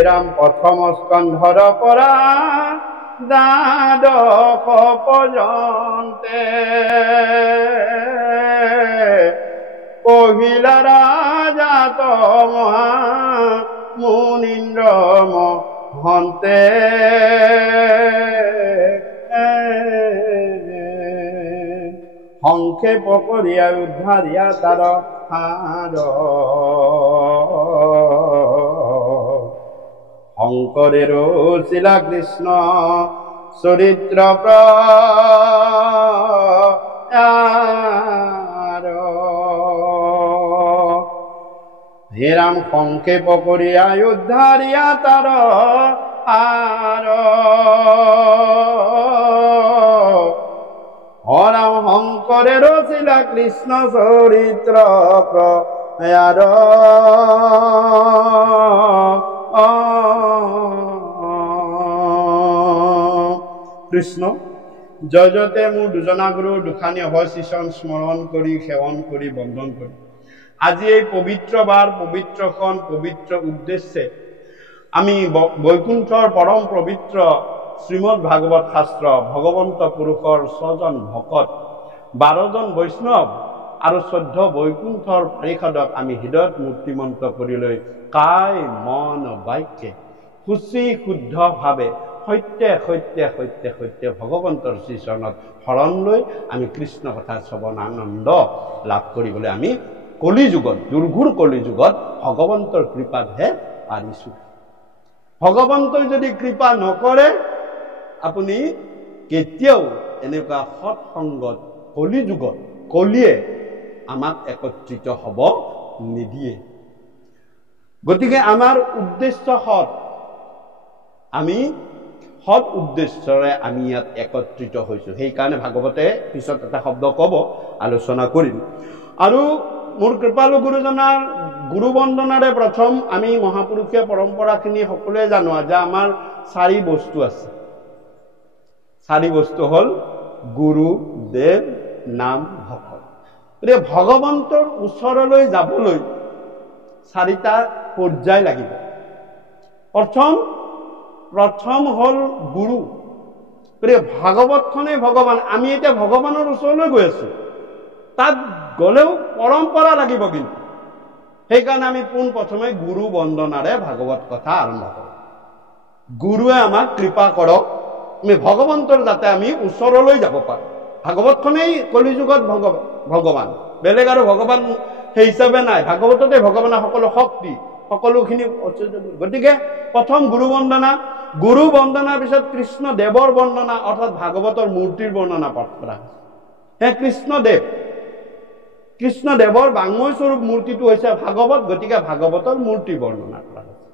এরাম প্রথম স্কন্ধর পরা দ্বাদশ পর্যন্তে কহিলা রাজা মহা মুনীন্দ্র মহন্তে সংক্ষেপ করিয়া উদ্ধারিয়া তার হার শঙ্করের শিলা কৃষ্ণ চরিত্র হেরাম সংক্ষেপ করিয়া উদ্ধারিয়া তার আর হরাম শঙ্করের শিলা কৃষ্ণ চরিত্র প্রয়ার কৃষ্ণ জয়তে মোৰ দুজনা গুৰু দুখানি অভয়শিষণ স্মৰণ কৰি সেৱন কৰি বন্ধন কৰি আজি এই পবিত্ৰ বাৰ পবিত্ৰখন পবিত্ৰ উদ্দেশ্যে আমি বৈকুণ্ঠৰ পৰম পবিত্ৰ শ্ৰীমদ ভাগৱত শাস্ত্ৰ ভগৱন্ত পুৰুষৰ 6 জন ভকত 12 জন বৈষ্ণৱ আৰু 14 বৈকুণ্ঠৰ পাৰিষদক আমি হৃদয়ত মূৰ্তিমন্ত কৰি লৈ কায় মন বাক্যে সুচি শুদ্ধভাৱে সত্য সত্য সত্য সত্য ভগৱন্তৰ শ্ৰীচৰণত শৰণ লৈ আমি কৃষ্ণ কথা শ্ৰৱণ আনন্দ লাভ কৰিবলৈ আমি কলিযুগত দুৰ্ঘোৰ কলিযুগত ভগৱন্তৰ কৃপাতহে পাৰিছোঁ। ভগৱন্তই যদি কৃপা নকৰে আপুনি কেতিয়াও এনেকুৱা সৎসংগত কলিযুগত কলিয়ে আমাক একত্ৰিত হ'ব নিদিয়ে। গতিকে আমাৰ উদ্দেশ্য সৎ, আমি সৎ উদ্দেশ্যৰে আমি ইয়াত একত্ৰিত হৈছোঁ। সেইকাৰণে ভাগৱতে পিছত এটা শব্দ ক'ব, আলোচনা কৰিম। আৰু মোৰ কৃপালু গুৰুজনাৰ গুৰু বন্দনাৰে প্ৰথম আমি মহাপুৰুষীয় পৰম্পৰাখিনি সকলোৱে জানো যে আমাৰ 4 বস্তু আছে। 4 বস্তু হ'ল গুৰু, দেৱ, নাম, ভকত। গতিকে ভগৱন্তৰ ওচৰলৈ যাবলৈ 4টা পৰ্যায় লাগিব। প্ৰথম হ'ল গুৰু। গতিকে ভাগৱতখনেই ভগৱান। আমি এতিয়া ভগৱানৰ ওচৰলৈ গৈ আছো, তাত গ'লেও পৰম্পৰা লাগিব। কিন্তু সেইকাৰণে আমি পোনপ্ৰথমে গুৰু বন্দনাৰে ভাগৱত কথা আৰম্ভ কৰোঁ। গুৰুৱে আমাক কৃপা কৰক, আমি ভগৱন্তৰ যাতে আমি ওচৰলৈ যাব পাৰোঁ। ভাগৱতখনেই কলিযুগত ভগৱান, বেলেগ আৰু ভগৱান সেই হিচাপে নাই। ভাগৱততে ভগৱানৰ সকলো শক্তি, সকলোখিনি। গতিকে প্ৰথম গুৰু বন্দনা। গুৰু বন্দনাৰ পিছত কৃষ্ণ দেৱৰ বন্দনা, অৰ্থাৎ ভাগৱতৰ মূৰ্তিৰ বৰ্ণনা পাঠ কৰা হয়। কৃষ্ণদেৱৰ বাংময় স্বৰূপ মূৰ্তিটো হৈছে ভাগৱত। গতিকে ভাগৱতৰ মূৰ্তি বৰ্ণনা কৰা হৈছে।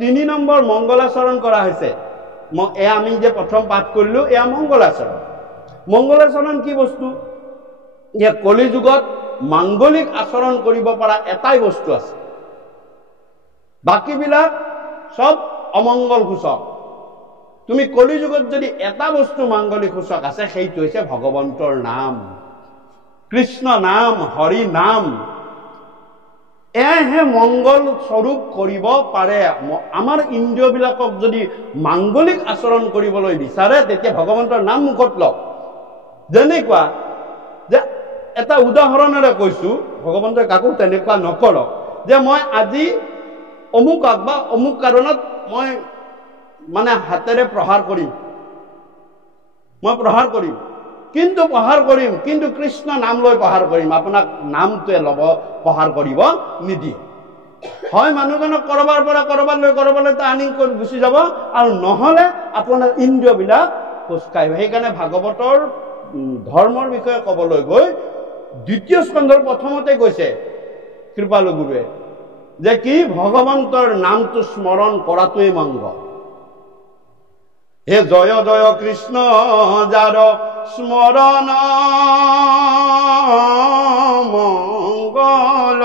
3 নম্বৰ মংগলাচৰণ কৰা হৈছে। এয়া আমি যে প্ৰথম পাঠ কৰিলো, এয়া মংগলাচৰণ। মংগলাচৰণ কি বস্তু? এয়া কলিযুগত মাংগলিক আচৰণ কৰিব পৰা এটাই বস্তু আছে, বাকীবিলাক সব অমংগল সূচক। তুমি কলিযুগত যদি এটা বস্তু মাংগলিক সূচক আছে, সেইটো হৈছে ভগৱন্তৰ নাম, কৃষ্ণ নাম, হৰি নাম। এহে মংগল স্বৰূপ কৰিব পাৰে। আমাৰ ইন্দ্ৰিয়বিলাকক যদি মাংগলিক আচৰণ কৰিবলৈ বিচাৰে, তেতিয়া ভগৱন্তৰ নাম মুখত লওক। যেনেকুৱা যে এটা উদাহৰণেৰে কৈছো, ভগৱন্তই কাকো তেনেকুৱা নকৰক যে মই আজি অমুকক বা অমুক কাৰণত মই মানে হাতেৰে প্ৰহাৰ কৰিম, কিন্তু কৃষ্ণ নাম লৈ প্ৰহাৰ কৰিম। আপোনাক নামটোৱে ল'ব, প্ৰহাৰ কৰিব নিদিয়ে। হয় মানুহজনক কৰবাৰ পৰা কৰবালৈ আনি গুচি যাব, আৰু নহলে আপোনাৰ ইন্দ্ৰিয়বিলাক খোজকাঢ়িব। সেইকাৰণে ভাগৱতৰ ধৰ্মৰ বিষয়ে ক'বলৈ গৈ 2য় স্কন্ধৰ প্ৰথমতে কৈছে কৃপালু গুৰুৱে যে কি ভগৱন্তৰ নামটো স্মৰণ কৰাটোৱেই মংগল। হে জয় জয় কৃষ্ণ যাৰ স্মৰণ মংগল,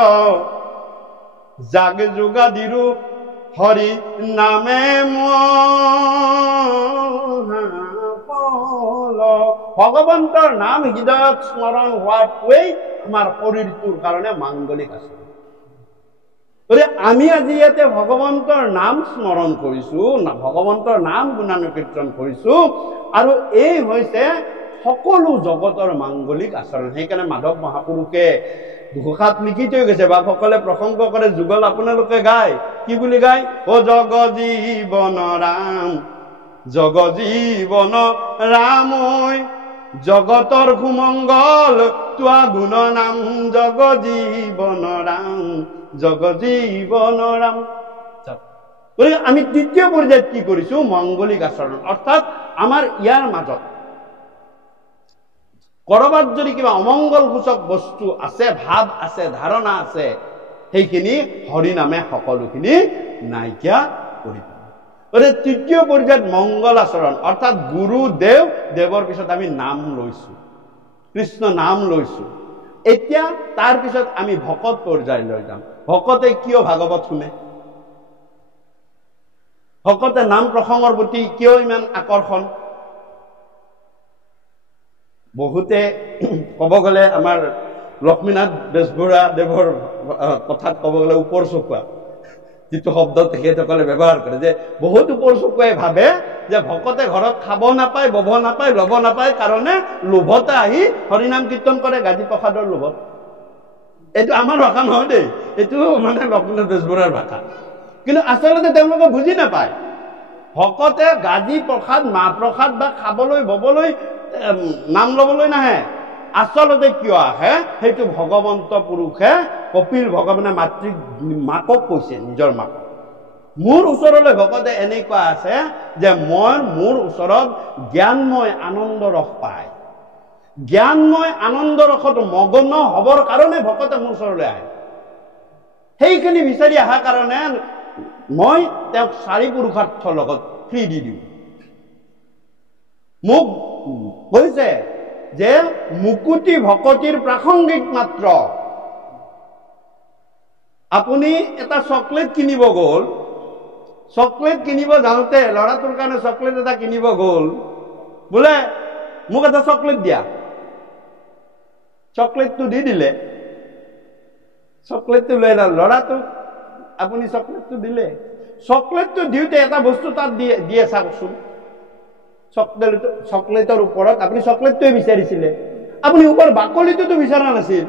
জাগ যোগাদিৰো হৰি নামে মহাফল। ভগৱন্তৰ নাম হৃদয়ত স্মৰণ হোৱাটোৱেই আমাৰ শৰীৰটোৰ কাৰণে মাংগলিক আছে। আমি আজি ইয়াতে ভগৱন্তৰ নাম স্মৰণ কৰিছো, ভগৱন্তৰ নাম গুণানুকীৰ্তন কৰিছো, আৰু এই হৈছে সকলো জগতৰ মাংগলিক আচৰণ। সেইকাৰণে মাধৱ মহাপুৰুষে ঘোষাত লিখি থৈ গৈছে, বা সকলে প্ৰসংগ কৰে, যুগল আপোনালোকে গায়, কি বুলি গায়? অ জগ জীৱন ৰাম, জগ জীৱন ৰাম, জগতৰ সুমংগল তোৱা গুণ নাম, জগ জীৱন ৰাম, জগ জীৱন ৰাম। গতিকে আমি তৃতীয় পৰ্যায়ত কি কৰিছো? মংগলিক আচৰণ। অৰ্থাৎ আমাৰ ইয়াৰ মাজত কৰবাত যদি কিবা অমংগলসূচক বস্তু আছে, ভাৱ আছে, ধাৰণা আছে, সেইখিনি হৰিনামে সকলোখিনি নাইকিয়া কৰিব। গতিকে তৃতীয় পৰ্যায়ত মংগল আচৰণ, অৰ্থাৎ গুৰু দেৱ, দেৱৰ পিছত আমি নাম লৈছো, কৃষ্ণ নাম লৈছো। এতিয়া তাৰ পিছত আমি ভকত পৰ্যায়লৈ যাম। ভকতে কিয় ভাগৱত শুনে? ভকতে নাম প্ৰসংগৰ প্ৰতি কিয় ইমান আকৰ্ষণ? বহুতে ক'ব গ'লে আমাৰ লক্ষ্মীনাথ বেজবৰুৱা দেৱৰ কথাত ক'ব গ'লে ওপৰ চকুৱা, যিটো শব্দ তেখেতসকলে ব্যৱহাৰ কৰে, যে বহুত ওপৰ চকুৱাই ভাবে যে ভকতে ঘৰত খাব নাপায়, বব নাপায়, ল'ব নাপায় কাৰণে লোভতে আহি হৰিনাম কীৰ্তন কৰে, গাদী প্ৰসাদৰ লোভত। এইটো আমাৰ ভাষা নহয় দেই, এইটো মানে লক্ষ্মীনাথ বেজবৰুৱাৰ ভাষা। কিন্তু আচলতে তেওঁলোকে বুজি নাপায়, ভকতে গাদী প্ৰসাদ, মাহ প্ৰসাদ বা খাবলৈ ববলৈ নাম ল'বলৈ নাহে। আচলতে কিয় আহে? সেইটো ভগৱন্ত পুৰুষে, কপিল ভগৱানে মাকক কৈছে, নিজৰ মাকক, মোৰ ওচৰলৈ ভকতে এনেকুৱা আছে যে মোৰ ওচৰত জ্ঞানময় আনন্দ ৰস পায়, জ্ঞানময় আনন্দ ৰসত মগ্ন হবৰ কাৰণে ভকতে মোৰ ওচৰলৈ আহে। সেইখিনি বিচাৰি অহাৰ কাৰণে মই তেওঁক 4 পুৰুষাৰ্থৰ লগত ফ্ৰী দি দিওঁ। মোক কৈছে যে মুকুতি ভকতিৰ প্ৰাসংগিক মাত্ৰ। আপুনি এটা চকলেট কিনিব গ'ল, চকলেট কিনিব যাওঁতে ল'ৰাটোৰ কাৰণে চকলেট এটা কিনিব গ'ল, বোলে মোক এটা চকলেট দিয়া, চকলেটটো দি দিলে, চকলেটটো লৈ ল'ৰাটোক আপুনি চকলেটটো দিলে, চকলেটটো দিওঁতে এটা বস্তু তাত দিয়ে চাওকচোন, চকলেটৰ ওপৰত আপুনি চকলেটটোৱে বিচাৰিছিলে, আপুনি ওপৰ বাকলিটোতো বিচৰা নাছিল,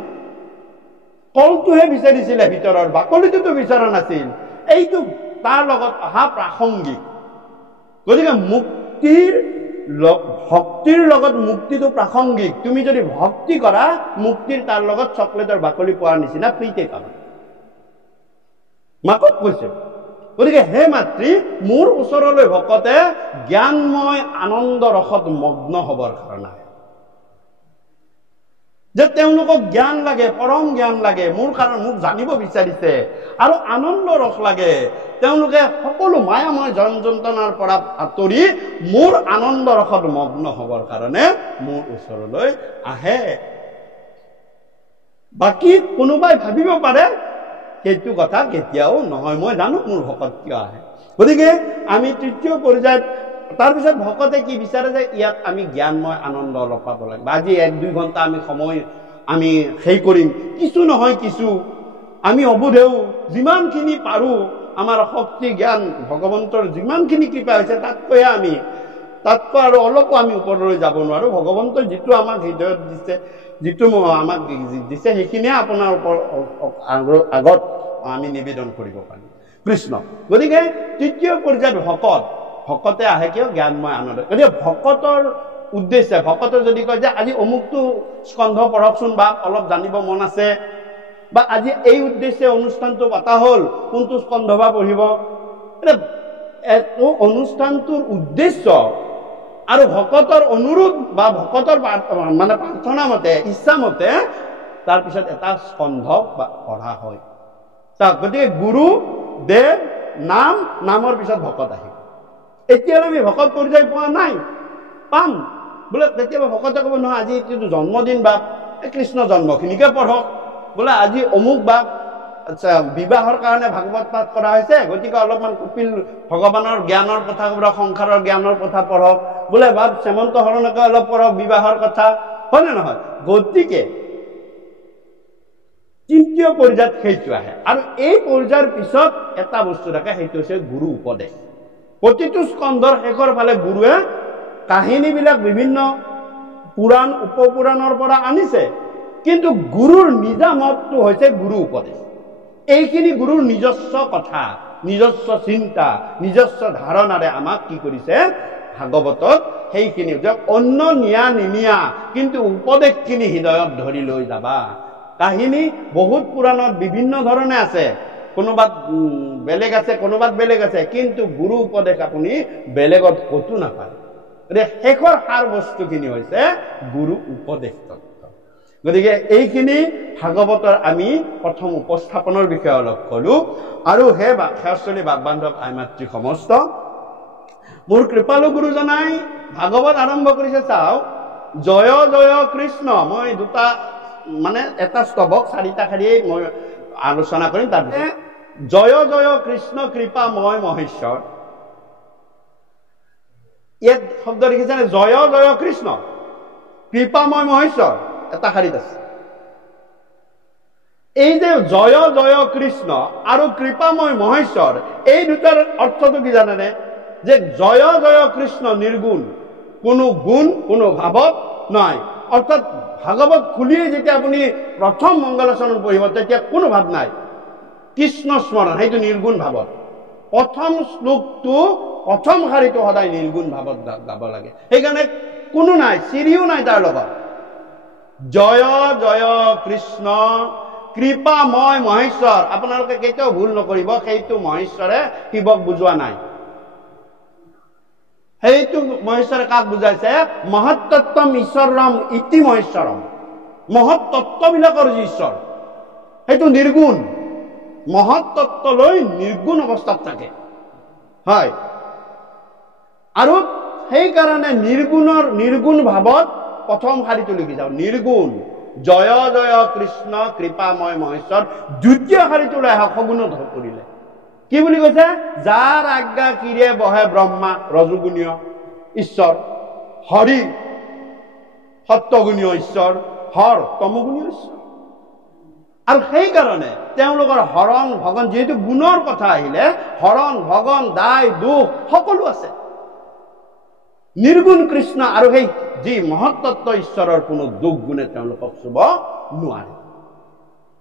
কলটোহে বিচাৰিছিলে, ভিতৰৰ বাকলিটোতো বিচৰা নাছিল। এইটো তাৰ লগত অহা প্ৰাসংগিক। গতিকে ভক্তিৰ লগত মুক্তিটো প্ৰাসংগিক। তুমি যদি ভক্তি কৰা, মুক্তিৰ তাৰ লগত চকলেটৰ বাকলি পোৱাৰ নিচিনা প্ৰীতে পাবা। মাকক কৈছে। গতিকে হে মাতৃ, মোৰ ওচৰলৈ ভকতে জ্ঞানময় আনন্দ ৰসত মগ্ন হবৰ কাৰণে, যে তেওঁলোকক জ্ঞান লাগে, পৰম জ্ঞান লাগে, মোক জানিব বিচাৰিছে, আৰু আনন্দ ৰস লাগে। তেওঁলোকে সকলো মায়াময় জন যন্ত্ৰণাৰ পৰা আঁতৰি মোৰ আনন্দ ৰসত মগ্ন হবৰ কাৰণে মোৰ ওচৰলৈ আহে। বাকী কোনোবাই ভাবিব পাৰে সেইটো কথা কেতিয়াও নহয়, মই জানো মোৰ ভকত কিয় আহে। গতিকে আমি তৃতীয় পৰ্যায়ত, তাৰপিছত ভকতে কি বিচাৰে যে ইয়াত আমি জ্ঞানময় আনন্দ অলপ পাব লাগে, আজি 1-2 ঘণ্টা আমি সময় আমি সেই কৰিম, কিছু নহয় কিছু আমি অবুধেও যিমানখিনি পাৰোঁ, আমাৰ শক্তি জ্ঞান ভগৱন্তৰ যিমানখিনি কৃপা হৈছে তাতকৈ আৰু অলপো আমি ওপৰলৈ যাব নোৱাৰোঁ। ভগৱন্তই যিটো আমাক হৃদয়ত দিছে, যিটো আমাক দিছে, সেইখিনিয়ে আপোনাৰ আগত আমি নিবেদন কৰিব পাৰিম কৃষ্ণ। গতিকে তৃতীয় পৰ্যায়ত ভকতে আহে কিয়? জ্ঞানময় আনন্দ। গতিকে ভকতৰ উদ্দেশ্যে, ভকতে যদি কয় যে আজি অমুকটো স্কন্ধ পঢ়কচোন, বা অলপ জানিব মন আছে, বা আজি এই উদ্দেশ্যে অনুষ্ঠানটো পতা হ'ল, কোনটো স্কন্ধ বা পঢ়িব, অনুষ্ঠানটোৰ উদ্দেশ্য আৰু ভকতৰ অনুৰোধ বা ভকতৰ মানে প্ৰাৰ্থনা মতে, ইচ্ছা মতে তাৰপিছত এটা স্কন্ধ বা পঢ়া হয়। গতিকে গুৰু, দেৱ, নামৰ পিছত ভকত আহিব। এতিয়ালৈ আমি ভকত পৰ্যায় পোৱা নাই, পাম। বোলে কেতিয়াবা ভকতে ক'ব নহয় আজি এইটো জন্মদিন বা কৃষ্ণ জন্মখিনিকে পঢ়ক, বোলে আজি অমুক বা বিবাহৰ কাৰণে ভাগৱত পাঠ কৰা হৈছে, গতিকে অলপমান কপিল ভগৱানৰ জ্ঞানৰ কথা পঢ়ক, সংসাৰৰ জ্ঞানৰ কথা পঢ়ক, বোলে বা শ্যামন্ত হৰণকে অলপ পঢ়ক বিবাহৰ কথা, হয় নে নহয়? গতিকে তৃতীয় পৰ্যায়ত সেইটো আহে। আৰু এই পৰ্যায়ৰ পিছত এটা বস্তু থাকে, সেইটো হৈছে গুৰু উপদেশ। প্ৰতিটো স্কন্ধৰ শেষৰ ফালে গুৰুৱে কাহিনীবিলাক বিভিন্ন পুৰাণ উপপুৰাণৰ পৰা আনিছে, কিন্তু গুৰুৰ নিজা মতটো হৈছে গুৰু উপদেশ। এইখিনি গুৰুৰ নিজস্ব কথা, নিজস্ব চিন্তা, নিজস্ব ধাৰণাৰে আমাক কি কৰিছে ভাগৱতত সেইখিনি যে অন্য নিয়া নিনিয়া, কিন্তু উপদেশখিনি হৃদয়ত ধৰি লৈ যাবা। কাহিনী বহুত পুৰাণত বিভিন্ন ধৰণে আছে, কোনোবাত বেলেগ আছে, কোনোবাত বেলেগ আছে, কিন্তু গুৰু উপদেশ আপুনি বেলেগত ক'তো নাপায়। শেষৰ সাৰ বস্তুখিনি হৈছে গুৰু উপদেশ তত্ত্ব। গতিকে এইখিনি ভাগৱতৰ আমি প্ৰথম উপস্থাপনৰ বিষয়ে অলপ কলো। আৰু হে সেৱস্থলী বাগবান্ধৱ আই মাতৃ সমস্ত, মোৰ কৃপালু গুৰুজনাই ভাগৱত আৰম্ভ কৰিছে। চাওক, জয় জয় কৃষ্ণ। মই দুটা মানে এটা স্তৱক চাৰিটা শাৰীয়ে মই আলোচনা কৰিম। তাৰপিছত জয় জয় কৃষ্ণ কৃপাময় মহেশ্বৰ, ইয়াত শব্দ দেখিছেনে? জয় জয় কৃষ্ণ কৃপাময় মহেশ্বৰ এটা শাৰীত আছে। এই যে জয় জয় কৃষ্ণ আৰু কৃপাময় মহেশ্বৰ, এই দুটাৰ অৰ্থটো কি জানেনে? যে জয় জয় কৃষ্ণ নিৰ্গুণ, কোনো গুণ কোনো ভাৱত নাই। অৰ্থাৎ ভাগৱত খুলিয়ে যেতিয়া আপুনি প্ৰথম মংগলাচৰণ পঢ়িব, তেতিয়া কোনো ভাৱ নাই, কৃষ্ণ স্মৰণ, সেইটো নিৰ্গুণ ভাৱত। প্ৰথম শ্লোকটো প্ৰথম শাৰীটো সদায় নিৰ্গুণ ভাৱত গাব লাগে। সেইকাৰণে কোনো নাই, চিৰিও নাই তাৰ লগত। জয় জয় কৃষ্ণ কৃপাময় মহেশ্বৰ, আপোনালোকে কেতিয়াও ভুল নকৰিব, সেইটো মহেশ্বৰে শিৱক বুজোৱা নাই। সেইটো মহেশ্বৰে কাক বুজাইছে? মহত্তত্বম ঈশ্বৰম ইতি মহেশ্বৰম। মহত্তত্ববিলাকৰ যি ঈশ্বৰ, সেইটো নিৰ্গুণ, মহত্তত্ব লৈ নিৰ্গুণ অৱস্থাত থাকে, হয়। আৰু সেইকাৰণে নিৰ্গুণ ভাৱত প্ৰথম শাৰীটো লিখি যাওঁ, নিৰ্গুণ জয় জয় কৃষ্ণ কৃপাময় মহেশ্বৰ। দ্বিতীয় শাৰীটোলৈ আহক, সগুণ কৰিলে কি বুলি কৈছে? যাৰ আজ্ঞা কিৰে বহে ব্ৰহ্মা, ৰজোগুণীয় ঈশ্বৰ, হৰি সত্যগুণীয় ঈশ্বৰ, হৰ তমগুণীয় ঈশ্বৰ। আৰু সেইকাৰণে তেওঁলোকৰ হৰণ ভগন, যিহেতু গুণৰ কথা আহিলে, হৰণ ভগন দায় দুখ সকলো আছে। নিৰ্গুণ কৃষ্ণ আৰু সেই যি মহত্তত্ব ঈশ্বৰৰ কোনো দুখ গুণে তেওঁলোকক চুব নোৱাৰে।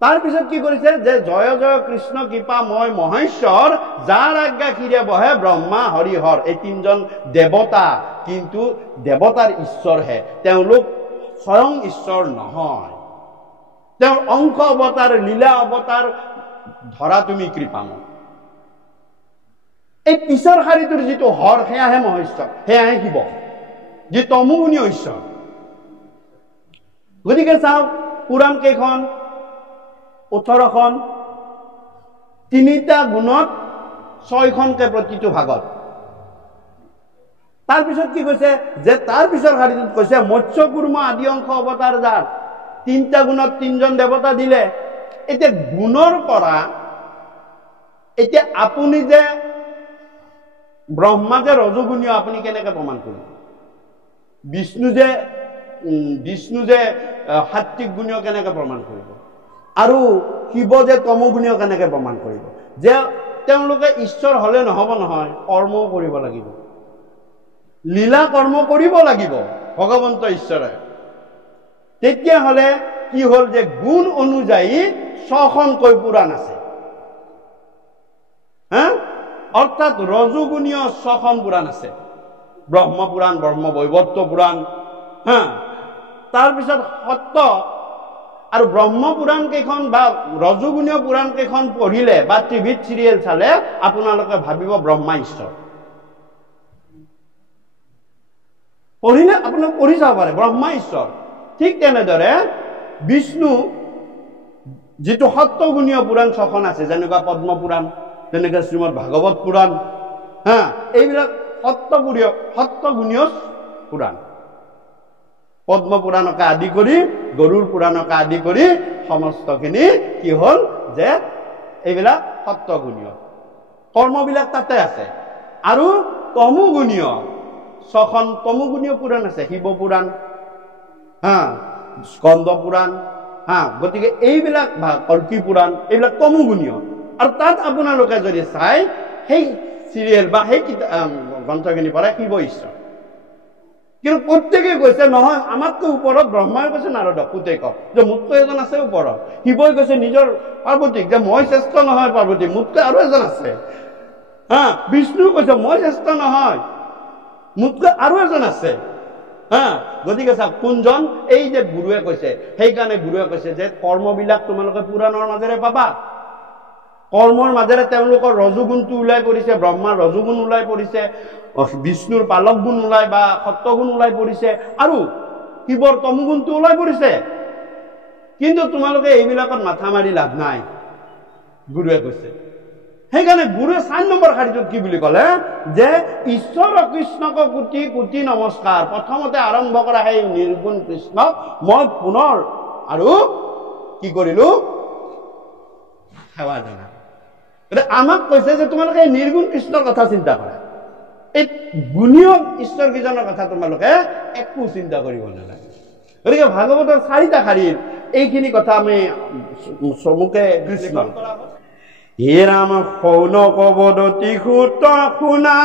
তাৰপিছত কি কৰিছে? যে জয় জয় কৃষ্ণ কৃপাময় মহেশ্বৰ, যাৰ আজ্ঞা খিৰে বহে ব্ৰহ্মা হৰি হৰ। এই তিনিজন দেৱতা, কিন্তু দেৱতাৰ ঈশ্বৰহে, তেওঁলোক স্বয়ং ঈশ্বৰ নহয়। তেওঁৰ অংশ অৱতাৰ, লীলা অৱতাৰ, ধৰা তুমি কৃপাময়। এই পিছৰ শাৰীটোৰ যিটো হৰ, সেয়াহে মহেশ্বৰ, সেয়াহে শিৱ, যি তমোগুণীয় ঈশ্বৰ। গতিকে চাওক, পুৰাণ কেইখন 18খন, তিনিটা গুণত 6খনকে প্ৰতিটো ভাগত। তাৰপিছত কি কৈছে? যে তাৰ পিছৰ শাৰীটোত কৈছে মৎস্য কুৰ্ম আদি অংশ অৱতাৰ যাৰ, তিনিটা গুণত তিনিজন দেৱতা দিলে। এতিয়া গুণৰ পৰা, এতিয়া আপুনি যে ব্ৰহ্মা যে ৰজোগুণীয়, আপুনি কেনেকে প্ৰমাণ কৰিব? বিষ্ণু যে সাত্বিক গুণীয় কেনেকে প্ৰমাণ কৰিব? আৰু শিৱ যে তমগুণীয় কেনেকে প্ৰমাণ কৰিব? যে তেওঁলোকে ঈশ্বৰ হলে নহব নহয়, কৰ্মও কৰিব লাগিব, লীলা কৰ্ম কৰিব লাগিব ভগৱন্ত ঈশ্বৰে। তেতিয়াহলে কি হল? যে গুণ অনুযায়ী 6খনকৈ পুৰাণ আছে, অৰ্থাৎ ৰজোগুণীয় 6খন পুৰাণ আছে। ব্ৰহ্মপুৰাণ, ব্ৰহ্মবৈৱৰ্ত পুৰাণ, তাৰপিছত সত্য আৰু ব্ৰহ্মপুৰাণ কেইখন বা ৰজোগুণীয় পুৰাণ কেইখন পঢ়িলে বা টিভিত চিৰিয়েল চালে আপোনালোকে ভাবিব ব্ৰহ্মা ঈশ্বৰ। পঢ়িলে আপোনাক পঢ়ি চাব পাৰে ব্ৰহ্মা ঈশ্বৰ। ঠিক তেনেদৰে বিষ্ণু যিটো সত্যগুণীয় পুৰাণ 6খন আছে, যেনেকুৱা পদ্মপুৰাণ, তেনেকে শ্ৰীমদ ভাগৱত পুৰাণ, এইবিলাক সত্যগুণীয় পুৰাণ। পদ্মপুৰাণকে আদি কৰি, গৰুড় পুৰাণকে আদি কৰি সমস্তখিনি কি হল? যে এইবিলাক সত্যগুণীয় কৰ্মবিলাক তাতে আছে। আৰু তমোগুণীয় 6খন তমোগুণীয় পুৰাণ আছে, শিৱ পুৰাণ, স্কন্দ পুৰাণ, গতিকে এইবিলাক কল্কি পুৰাণ, এইবিলাক তমোগুণীয়। আৰু তাত আপোনালোকে যদি চাই সেই চিৰিয়েল বা সেই গ্ৰন্থখিনি পঢ়ে শিৱ ঈশ্বৰ, কিন্তু প্ৰত্যেকে কৈছে নহয় আমাতকৈ ওপৰত ব্ৰহ্মাই কৈছে নাৰদক পুতেকক যে মোতকৈ এজন আছে ওপৰত, শিৱই কৈছে নিজৰ পাৰ্বতীক যে মই শ্ৰেষ্ঠ নহয় পাৰ্বতী, মোতকৈ আৰু এজন আছে। বিষ্ণু কৈছে মই শ্ৰেষ্ঠ নহয়, মোতকৈ আৰু এজন আছে। গতিকে চাওক কোনজন, এই যে গুৰুৱে কৈছে, সেইকাৰণে গুৰুৱে কৈছে যে কৰ্মবিলাক তোমালোকে পুৰাণৰ মাজেৰে পাবা। কৰ্মৰ মাজেৰে তেওঁলোকৰ ৰজুগুণটো ওলাই পৰিছে, ব্ৰহ্মাৰ ৰজুগুণ ওলাই পৰিছে, বিষ্ণুৰ পালক গুণ ওলাই বা সত্যগুণ ওলাই পৰিছে, আৰু শিৱৰ তমোগুণটো ওলাই পৰিছে। কিন্তু তোমালোকে এইবিলাকত মাথা মাৰি লাভ নাই, গুৰুৱে কৈছে। সেইকাৰণে গুৰুৱে 4 নম্বৰ শাৰীটোত কি বুলি ক'লে যে ঈশ্বৰ কৃষ্ণক কোটি কোটি নমস্কাৰ। প্ৰথমতে আৰম্ভ কৰা সেই নিৰ্গুণ কৃষ্ণক মই পুনৰ আৰু কি কৰিলো, সেৱা জনালো। আমাক কৈছে যে তোমালোকে এই নিৰ্গুণ কৃষ্ণৰ কথা চিন্তা কৰা, এই গুণীয় ঈশ্বৰ কেইজনৰ কথা তোমালোকে একো চিন্তা কৰিব নালাগে। গতিকে ভাগৱতৰ 4টা শাৰীৰ এইখিনি কথা আমি চমুকে কৃষ্ণ হে ৰাম শৌন কবদতি সুত শুনা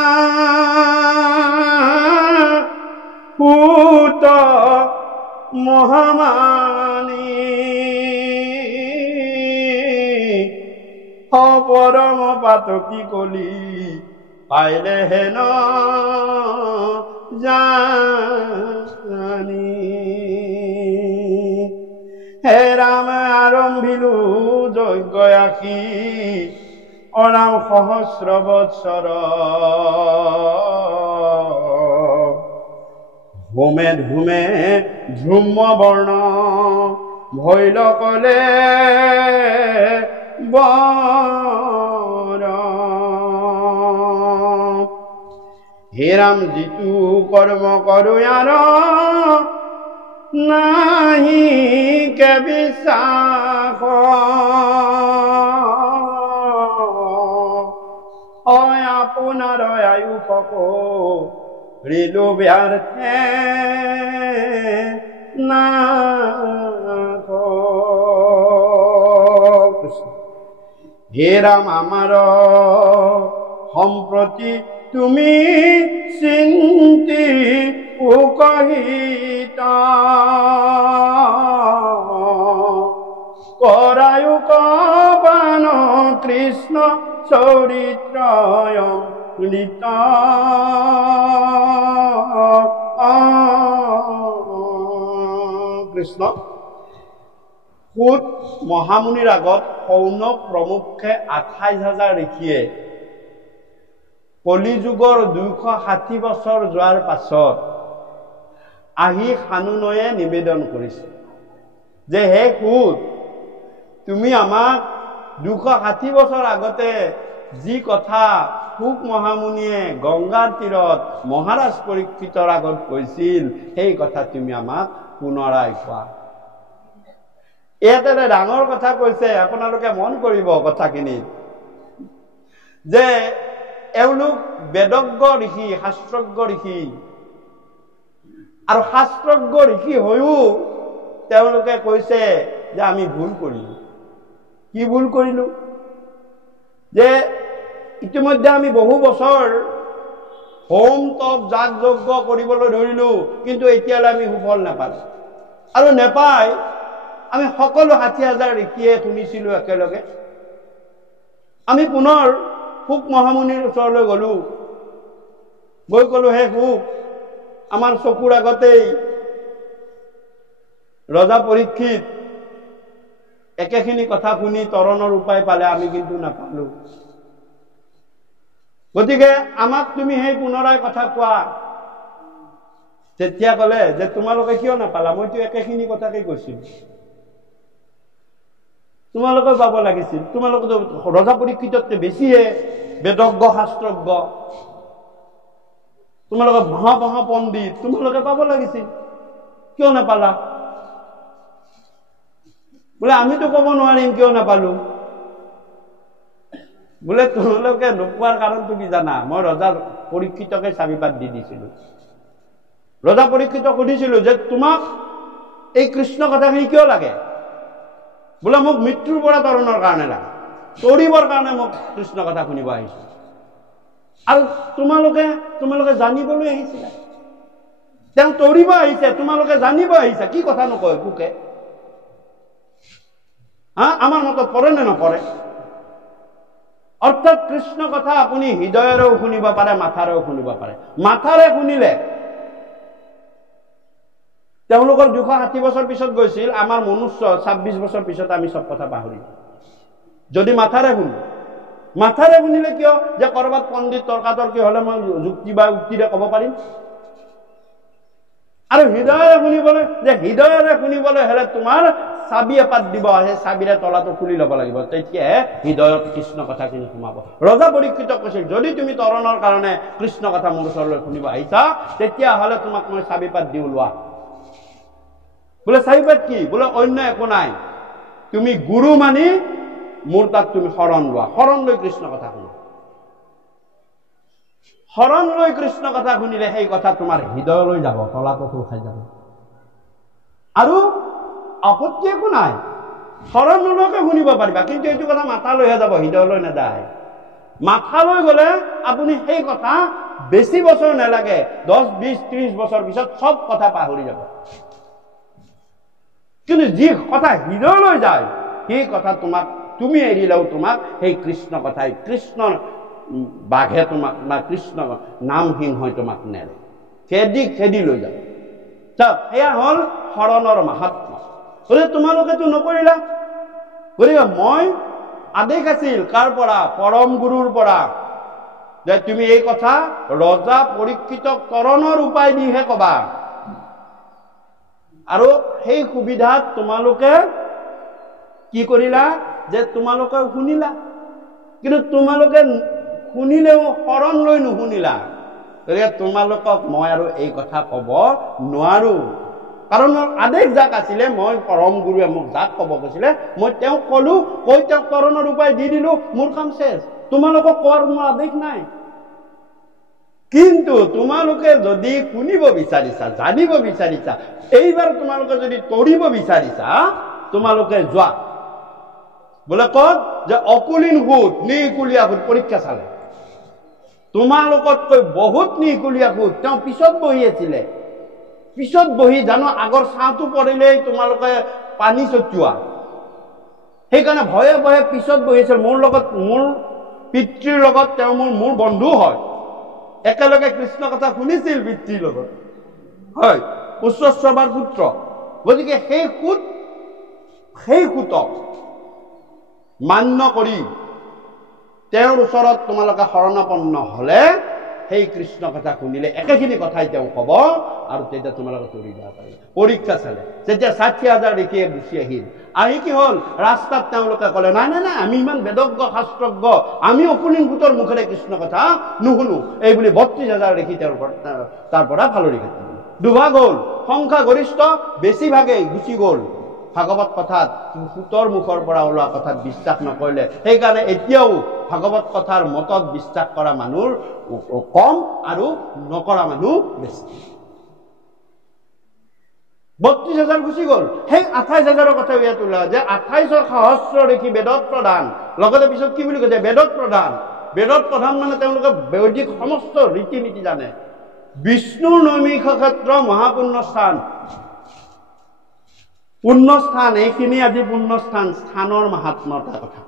সুত মহামানী পৰম পাতকী কলি পাইলে হেন জানি। হে ৰাম আৰম্ভিলো যজ্ঞ আখি অনাম সহস্ৰ বৎসৰ হোমে ধুমে ধ্ৰুম বৰ্ণ ভৈল কলে বৰ। হে ৰাম যিটো কৰ্ম কৰো ইয়াৰ নাহি কে বিশ্বাস আপোনাৰ আয়ুষক ৰিলো ব্যৰ্থে নাথ। হে ৰাম আমাৰ সম্প্ৰতি তুমি চিন্তি উপহিতা কৰায়ু কবান কৃষ্ণ চৰিত্ৰয় লিতা। কৃষ্ণ সুত মহামুনিৰ আগত শৌনক প্ৰমুখে 28,000 ঋষিয়ে কলিযুগৰ 260 বছৰ যোৱাৰ পাছত আহি সানুনয়ে নিবেদন কৰিছে যে হে সুত, তুমি আমাক 260 বছৰ আগতে যি কথা সুক মহামুনিয়ে গংগাৰ তীৰত মহাৰাজ পৰীক্ষিতৰ আগত কৈছিল সেই কথা তুমি আমাক পুনৰাই কোৱা। ইয়াতে ডাঙৰ কথা কৈছে, আপোনালোকে মন কৰিব কথাখিনিত যে এওঁলোক বেদজ্ঞ ঋষি, শাস্ত্ৰজ্ঞ ঋষি, আৰু শাস্ত্ৰজ্ঞ ঋষি হৈও তেওঁলোকে কৈছে যে আমি ভুল কৰিলো। কি ভুল কৰিলো? যে ইতিমধ্যে আমি বহু বছৰ হোম তপ যাগ যজ্ঞ কৰিবলৈ ধৰিলো, কিন্তু এতিয়ালৈ আমি সুফল নাপালো। আৰু নেপাই আমি সকলো 60,000 ঋষিয়ে শুনিছিলো একেলগে। আমি পুনৰ সুক মহামুনিৰ ওচৰলৈ গলো, গৈ কলো হে সুক, আমাৰ চকুৰ আগতেই ৰজা পৰীক্ষিত একেখিনি কথা শুনি তৰণৰ উপায় পালে, আমি কিন্তু নাপালো। গতিকে আমাক তুমি সেই পুনৰাই কথা কোৱা। তেতিয়া কলে যে তোমালোকে কিয় নাপালা? মইতো একেখিনি কথাকে কৈছিলো, তোমালোকে পাব লাগিছিল। তোমালোকে ৰজা পৰীক্ষিততকে বেছিহে বেদজ্ঞ শাস্ত্ৰজ্ঞ, তোমালোকে মহা পণ্ডিত, তোমালোকে পাব লাগিছিল, কিয় নাপালা? বোলে আমিতো কব নোৱাৰিম কিয় নাপালো। বোলে তোমালোকে নোপোৱাৰ কাৰণটো কি জানা? মই ৰজা পৰীক্ষিতকে চাবিপাত দি দিছিলো। ৰজা পৰীক্ষিতক সুধিছিলো যে তোমাক এই কৃষ্ণ কথাখিনি কিয় লাগে? বোলে মোক মৃত্যুৰ পৰা তৰণৰ কাৰণে লাগে, তৰিবৰ কাৰণে মোক কৃষ্ণ কথা শুনিব আহিছো। আৰু তোমালোকে জানিবলৈ আহিছিলা, তেওঁ তৰিব আহিছে, তোমালোকে জানিব আহিছা, কি কথা নকয় পোকে? আমাৰ মতত পৰে নে নপৰে? অৰ্থাৎ কৃষ্ণ কথা আপুনি হৃদয়েৰেও শুনিব পাৰে, মাথাৰেও শুনিব পাৰে। মাথাৰে শুনিলে তেওঁলোকৰ 260 বছৰ পিছত গৈছিল, আমাৰ মনুষ্য 26 বছৰ পিছত আমি চব কথা পাহৰি। যদি মাথাৰে শুনিলে কিয় যে কৰবাত পণ্ডিত তৰ্কাতৰ্কি হলে মই যুক্তি বা উক্তিৰে ক'ব পাৰিম। আৰু হৃদয়েৰে শুনিবলৈ হলে তোমাৰ চাবি এপাত দিব, সেই চাবিৰে তলাটো খুলি ল'ব লাগিব, তেতিয়াহে হৃদয়ত কৃষ্ণ কথাখিনি সোমাব। ৰজা পৰীক্ষিতক কৈছিল যদি তুমি তৰণৰ কাৰণে কৃষ্ণ কথা মোৰ ওচৰলৈ শুনিব আহিছা, তেতিয়াহ'লে তোমাক মই চাবিপাত দিওঁ, লোৱা। বোলে চাবিপাত কি? বোলে অন্য একো নাই, তুমি গুৰু মানি মোৰ তাত তুমি শৰণ লোৱা, শৰণ লৈ কৃষ্ণ কথা শুনা। শৰণ লৈ কৃষ্ণ কথা শুনিলে সেই কথা তোমাৰ হৃদয়লৈ যাব, তলাটো খোল খাই যাব। আৰু আপত্তি একো নাই, শৰণ নোলোৱাকে শুনিব পাৰিবা, কিন্তু এইটো কথা মাথালৈহে যাব, হৃদয়লৈ নাযায়। মাথালৈ গলে আপুনি সেই কথা বেছি বছৰ নালাগে, 10, 20, 30 বছৰ পিছত চব কথা পাহৰি যাব। কিন্তু যি কথা হৃদয়লৈ যায় সেই কথা তুমি এৰিলেও তোমাক সেই কৃষ্ণ কথাই, কৃষ্ণৰ বাঘে তোমাক বা কৃষ্ণ নাম সিংহই তোমাক নেৰে, খেদি লৈ যাব। সেয়া হল শৰণৰ মাহাত্ম্য। গতিকে তোমালোকেতো নকৰিলা। গতিকে মই আদেশ আছিল কাৰ পৰা? পৰম গুৰুৰ পৰা, যে তুমি এই কথা ৰজা পৰীক্ষিতক তৰণৰ উপায় দিহে কবা। আৰু সেই সুবিধাত তোমালোকে কি কৰিলা? যে তোমালোকে শুনিলা, কিন্তু তোমালোকে শুনিলেও শৰণ লৈ নুশুনিলা। গতিকে তোমালোকক মই আৰু এই কথা কব নোৱাৰো, কাৰণ মোৰ আদেশ যাক আছিলে, মই পৰম গুৰুৱে মোক যাক কব কৈছিলে মই তেওঁক কলো, কৈ তেওঁক তৰণৰ উপায় দি দিলো, মোৰ কাম শেষ। তোমালোকক কোৱাৰ মোৰ আদেশ নাই। কিন্তু তোমালোকে যদি শুনিব বিচাৰিছা, জানিব বিচাৰিছা, এইবাৰ তোমালোকে যদি তৰিব বিচাৰিছা, তোমালোকে যোৱা। বোলে কত? যে অকুলীন সুত, নিকুলীয়া সুত পৰীক্ষা চালে। তোমালোকতকৈ বহুত নিকুলীয়া সুত তেওঁ পিছত বহি আছিলে। পিছত বহি জানো আগৰ ছাঁটো পৰিলেই তোমালোকে পানী ছটিওৱা, সেইকাৰণে ভয়ে ভয়ে পিছত বহিছিল। মোৰ পিতৃৰ লগত তেওঁ মোৰ বন্ধু হয়, একেলগে কৃষ্ণ কথা শুনিছিল পিতৃৰ লগত, হয়, উচ্চশ্ৰৱাৰ পুত্ৰ। গতিকে সেই সুতক মান্য কৰি তেওঁৰ ওচৰত তোমালোকে শৰণাপন্ন হলে সেই কৃষ্ণ কথা শুনিলে একেখিনি কথাই তেওঁ কব, আৰু তেতিয়া তোমালোকে তৰি যাব পাৰিবা। পৰীক্ষা চালে, যেতিয়া 60,000 দেখিয়ে গুচি আহি কি হল? ৰাস্তাত তেওঁলোকে কলে নাই নাই নাই, আমি ইমান বেদজ্ঞ শাস্ত্ৰজ্ঞ, আমি অকুলীন ভূতৰ মুখেৰে কৃষ্ণ কথা নুশুনো, এই বুলি 32,000 দেখি তাৰ পৰা ফালৰি কাটি দিলে। দুভাগ হল, সংখ্যাগৰিষ্ঠ বেছিভাগেই গুচি গল ভাগৱত কথাত, ভূতৰ মুখৰ পৰা ওলোৱা কথাত বিশ্বাস নকৰিলে। সেইকাৰণে এতিয়াও ভাগৱত কথাৰ মতত বিশ্বাস কৰা মানুহ কম আৰু নকৰা মানুহ বেছি। 32,000 গুচি গল। সেই 28,000 কথা ইয়াত ওলা যে 28 সহস্ৰ দেখি বেদত প্ৰধান, লগতে পিছত কি বুলি কৈছে? বেদত প্ৰধান। বেদত প্ৰধান মানে তেওঁলোকে বৈদিক সমস্ত ৰীতি নীতি জানে। বিষ্ণুৰ নৈমিষ ক্ষেত্ৰ মহাপুণ্য স্থান, পুণ্যস্থান, এইখিনি আজি পুণ্যস্থান, স্থানৰ মাহাত্ম্যতা কথা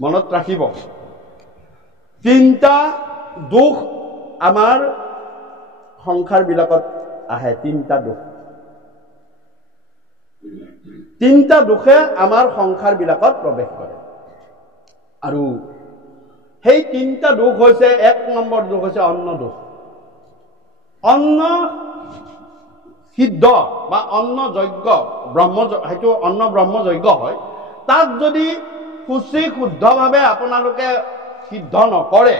মনত ৰাখিব। 3টা দোষ আমাৰ সংসাৰ বিলাকত আহে, 3টা দোষ। 3টা দোষে আমাৰ সংসাৰ বিলাকত প্ৰৱেশ কৰে। আৰু সেই 3টা দোষ হৈছে, 1 নম্বৰ দোষ হৈছে অন্ন দোষ। অন্ন সিদ্ধ বা অন্ন যজ্ঞ, সেইটো অন্ন ব্ৰহ্ম যজ্ঞ হয়, তাক যদি শুদ্ধভাৱে আপোনালোকে সিদ্ধ নকৰে,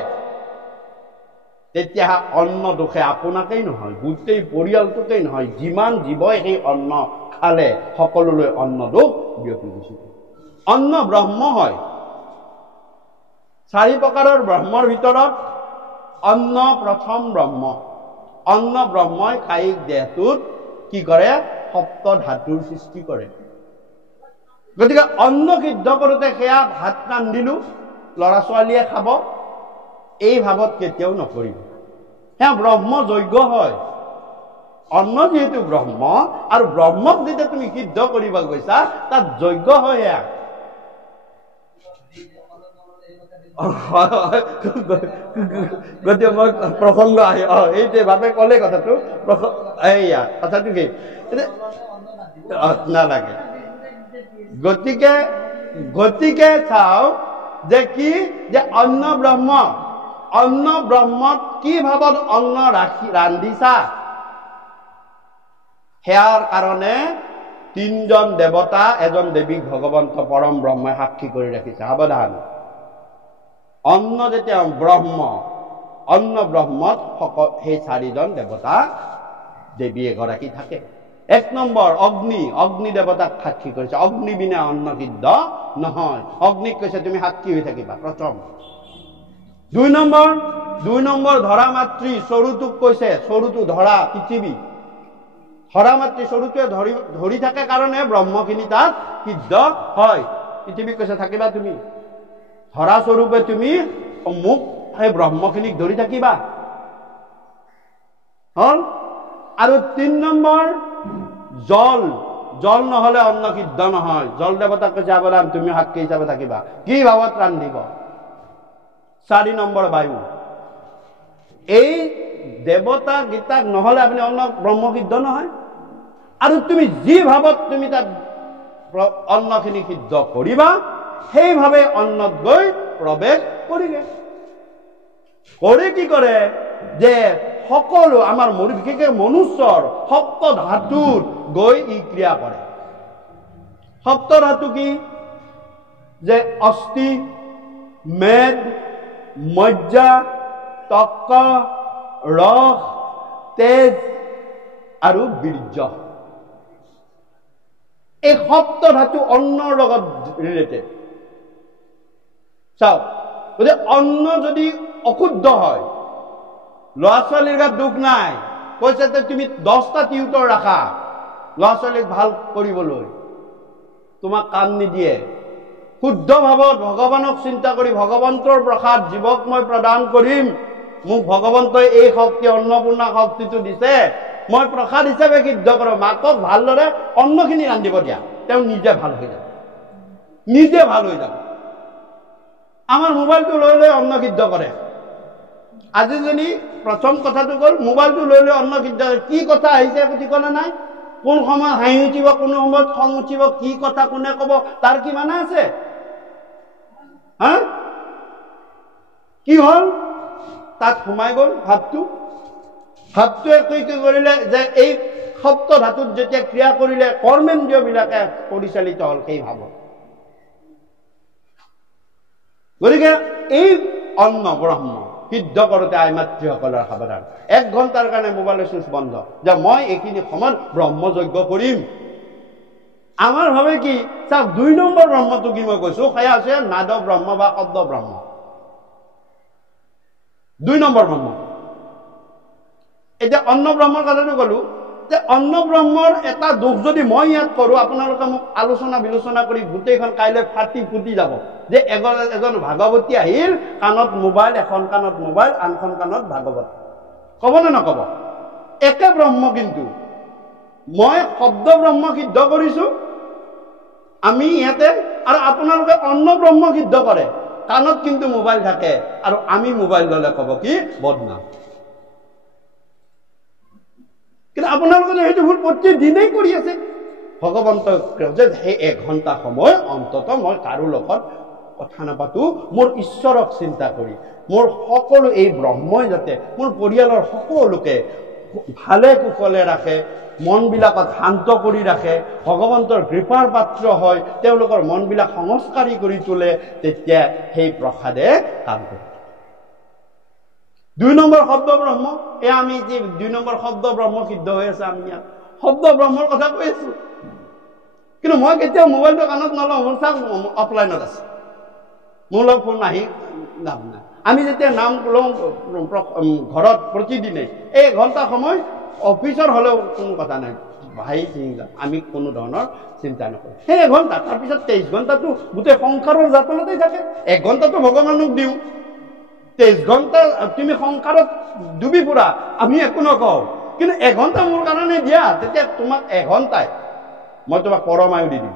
তেতিয়া অন্ন দোষে আপোনাকেই নহয়, গোটেই পৰিয়ালটোকেই নহয়, যিমান জীৱই সেই অন্ন খালে সকলোলৈ অন্ন দোষ বিয়পি গৈছিল। অন্ন ব্ৰহ্ম হয়, 4 প্ৰকাৰৰ ব্ৰহ্মৰ ভিতৰত অন্ন প্ৰথম ব্ৰহ্ম। অন্ন ব্ৰহ্মই কায়িক দেহটোত কি কৰে? সপ্ত ধাতুৰ সৃষ্টি কৰে। গতিকে অন্ন সিদ্ধ কৰোঁতে সেয়া ভাত ৰান্ধিলো, ল'ৰা ছোৱালীয়ে খাব, এই ভাৱত কেতিয়াও নকৰিব। সেয়া ব্ৰহ্ম যজ্ঞ হয়। অন্ন যিহেতু ব্ৰহ্ম, আৰু ব্ৰহ্মক যেতিয়া তুমি সিদ্ধ কৰিব গৈছা, তাত যজ্ঞ হয়। সেয়া গতিকে মই প্ৰসংগ আহি এইটোৱে ভাবে ক'লে কথাটো এইয়া কথাটো কি নালাগে। গতিকে চাও যে কি যে অন্ন ব্ৰহ্মত কি ভাৱত অন্ন ৰান্ধিছা, সেয়াৰ কাৰণে 3জন দেৱতা, এজন দেৱীক ভগৱন্ত পৰম ব্ৰহ্মই সাক্ষী কৰি ৰাখিছে। সাৱধান, অন্ন যেতিয়া অন্ন ব্ৰহ্মত সেই 4জন দেৱতা দেৱী এগৰাকী থাকে। 1 নম্বৰ অগ্নি দেৱতাক সাক্ষী কৰিছে। অগ্নি বিনা অন্ন সিদ্ধ নহয়। অগ্নিক কৈছে তুমি সাক্ষী হৈ থাকিবা প্ৰথম। 2 নম্বৰ ধৰা মাতৃ চৰুটোক কৈছে, চৰুটো ধৰা পৃথিৱী, ধৰা মাতৃ চৰুটোৱে ধৰি থাকে কাৰণে ব্ৰহ্মখিনি তাত সিদ্ধ হয়। পৃথিৱীক কৈছে থাকিবা তুমি, ধৰা স্বৰূপে তুমি মোক সেই ব্ৰহ্মখিনিক ধৰি থাকিবা। হল। আৰু 3 নম্বৰ জল নহলে অন্ন সিদ্ধ নহয়। জল দেৱতাক কৈছে আবদান তুমি সাক্ষী হিচাপে থাকিবা। কি ভাৱত ৰান্ধিব? 4 নম্বৰ বায়ু। এই দেৱতা গীতাক নহলে আপুনি অন্ন ব্ৰহ্ম সিদ্ধ নহয়। আৰু তুমি যি ভাৱত তুমি তাত অন্নখিনি সিদ্ধ কৰিবা, সেইভাৱে অন্নত গৈ প্ৰৱেশ কৰিলে। কৰি কি কৰে যে সকলো আমাৰ বিশেষকৈ মনুষ্যৰ সপ্ত ধাতুত গৈ ই ক্ৰিয়া কৰে। সপ্ত ধাতু কি? যে অস্থি, মেদ, মজ্জা, তক্ক, ৰস, তেজ আৰু বীৰ্য। এই সপ্ত ধাতু অন্নৰ লগত ৰিলেটেড। চাওক, গতিকে অন্ন যদি অশুদ্ধ হয়, ল'ৰা ছোৱালীৰ গাত দুখ নাই, কৈছে যে তুমি 10টা টিউটৰ ৰাখা ল'ৰা ছোৱালীক ভাল কৰিবলৈ, তোমাক কাম নিদিয়ে। শুদ্ধ ভাৱত ভগৱানক চিন্তা কৰি ভগৱন্তৰ প্ৰসাদ জীৱক মই প্ৰদান কৰিম, মোক ভগৱন্তই এই শক্তি অন্নপূৰ্ণা শক্তিটো দিছে, মই প্ৰসাদ হিচাপে সিদ্ধ কৰোঁ। মাকক ভালদৰে অন্নখিনি ৰান্ধিব দিয়া, তেওঁ নিজে ভাল হৈ যাব। আমাৰ মোবাইলটো লৈ অন্ন সিদ্ধ কৰে। আজি যদি প্ৰথম কথাটো গ'ল, মোবাইলটো লৈ অন্ন সিদ্ধ কৰে। কি কথা আহিছে ঠিকনা নাই। কোন সময়ত হাঁহি উঠিব, কোন সময়ত খং উঠিব, কি কথা কোনে কব, তাৰ কি মানে আছে? হা, কি হল? তাত সোমাই গ'ল ভাৱটোৱে কি কৰিলে যে এই সপ্ত ধাতুত যেতিয়া ক্ৰিয়া কৰিলে কৰ্মেন্দ্ৰিয় বিলাকে পৰিচালিত হল সেই ভাৱত। গতিকে এই অন্ন ব্ৰহ্ম সিদ্ধ কৰোঁতে আই মাতৃসকলৰ সাৱধান। 1 ঘণ্টাৰ কাৰণে মোবাইলৰ চুইচ বন্ধ, যে মই এইখিনি সময়ত ব্ৰহ্মযজ্ঞ কৰিম। আমাৰ ভাবে কি? চাওক, 2 নম্বৰ ব্ৰহ্মটো কি মই কৈছো, সেয়া হৈছে নাদ ব্ৰহ্ম বা শব্দ ব্ৰহ্ম। 2 নম্বৰ ব্ৰহ্ম। এতিয়া অন্ন ব্ৰহ্মৰ কথাটো কলো, যে অন্ন ব্ৰহ্মৰ এটা দোষ যদি মই ইয়াত কৰো, আপোনালোকে মোক আলোচনা বিলোচনা কৰি গোটেইখন কাইলৈ ফাটি ফুটি যাব যে এজন ভাগৱতী আহিল, কাণত মোবাইল, এখন কাণত মোবাইল, আনখন কাণত ভাগৱত। কব নে নকব? একে ব্ৰহ্ম, কিন্তু মই শব্দ ব্ৰহ্ম সিদ্ধ কৰিছো আমি ইয়াতে, আৰু আপোনালোকে অন্ন ব্ৰহ্ম সিদ্ধ কৰে, কাণত কিন্তু মোবাইল থাকে, আৰু আমি মোবাইল ললে কব কি বদনাম। কিন্তু আপোনালোকে সেইটো ভুল প্ৰতিদিনেই কৰি আছে। ভগৱন্ত যে সেই 1 ঘণ্টা সময় অন্তত মই কাৰো লগত কথা নাপাতো, মোৰ ঈশ্বৰক চিন্তা কৰি, মোৰ সকলো এই ব্ৰহ্মই যাতে মোৰ পৰিয়ালৰ সকলোকে ভালে কুশলে ৰাখে, মনবিলাকত শান্ত কৰি ৰাখে, ভগৱন্তৰ কৃপাৰ পাত্ৰ হয়, তেওঁলোকৰ মনবিলাক সংস্কাৰী কৰি তোলে, তেতিয়া সেই প্ৰসাদে কাম কৰে। 2 নম্বৰ শব্দ ব্ৰহ্ম। এয়া আমি যে 2 নম্বৰ শব্দ ব্ৰহ্ম সিদ্ধ হৈ আছে, আমি ইয়াত শব্দ ব্ৰহ্মৰ কথা কৈ আছো। কিন্তু মই কেতিয়াও মোবাইলটো কাণত নলওঁ, মোৰ চাওক অফলাইনত আছে, মোৰ লগত ফোন আহি লাভ নাই। আমি যেতিয়া নাম লওঁ ঘৰত প্ৰতিদিনে 1 ঘণ্টা সময় অফিচৰ হ'লেও কোনো কথা নাই, ভাই চিন্তা আমি কোনো ধৰণৰ চিন্তা নকৰোঁ। সেই 1 ঘণ্টা, তাৰপিছত 23 ঘণ্টাটো গোটেই সংসাৰৰ যাতনাতেই থাকে। 1 ঘণ্টাটো ভগৱানক দিওঁ, 23 ঘণ্টা তুমি সংসাৰত ডুবি ফুৰা, আমি একো নকওঁ। কিন্তু 1 ঘণ্টা মোৰ কাৰণে দিয়া, তেতিয়া তোমাক 1 ঘণ্টাই মই তোমাক পৰমায়ু দি দিম।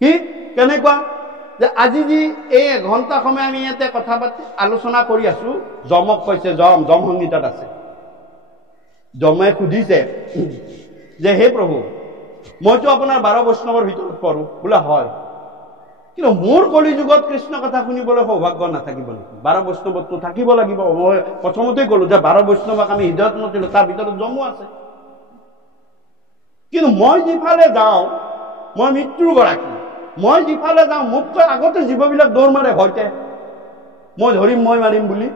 কি কেনেকুৱা যে আজি যি এই 1 ঘণ্টা সময় আমি ইয়াতে কথা পাতি আলোচনা কৰি আছো, যমক কৈছে, যম সংহিতাত আছে, যমে সুধিছে যে হে প্ৰভু, মইতো আপোনাৰ 12 বৈষ্ণৱৰ ভিতৰত পঢ়ো। বোলে হয়, কিন্তু মোৰ কলি যুগত কৃষ্ণ কথা শুনিবলৈ সৌভাগ্য নাথাকিব নেকি? 12 বৈষ্ণৱতো থাকিব লাগিব। মই প্ৰথমতেই ক'লো যে 12 বৈষ্ণৱক আমি হৃদয়ত নতিলো, তাৰ ভিতৰত যমো আছে। কিন্তু মই যিফালে যাওঁ, মই মৃত্যুৰ গৰাকী, মই যিফালে যাওঁ মোতকৈ আগতে জীৱবিলাক দৌৰ মাৰে ভয়তে, মই ধৰিম মই মাৰিম বুলি।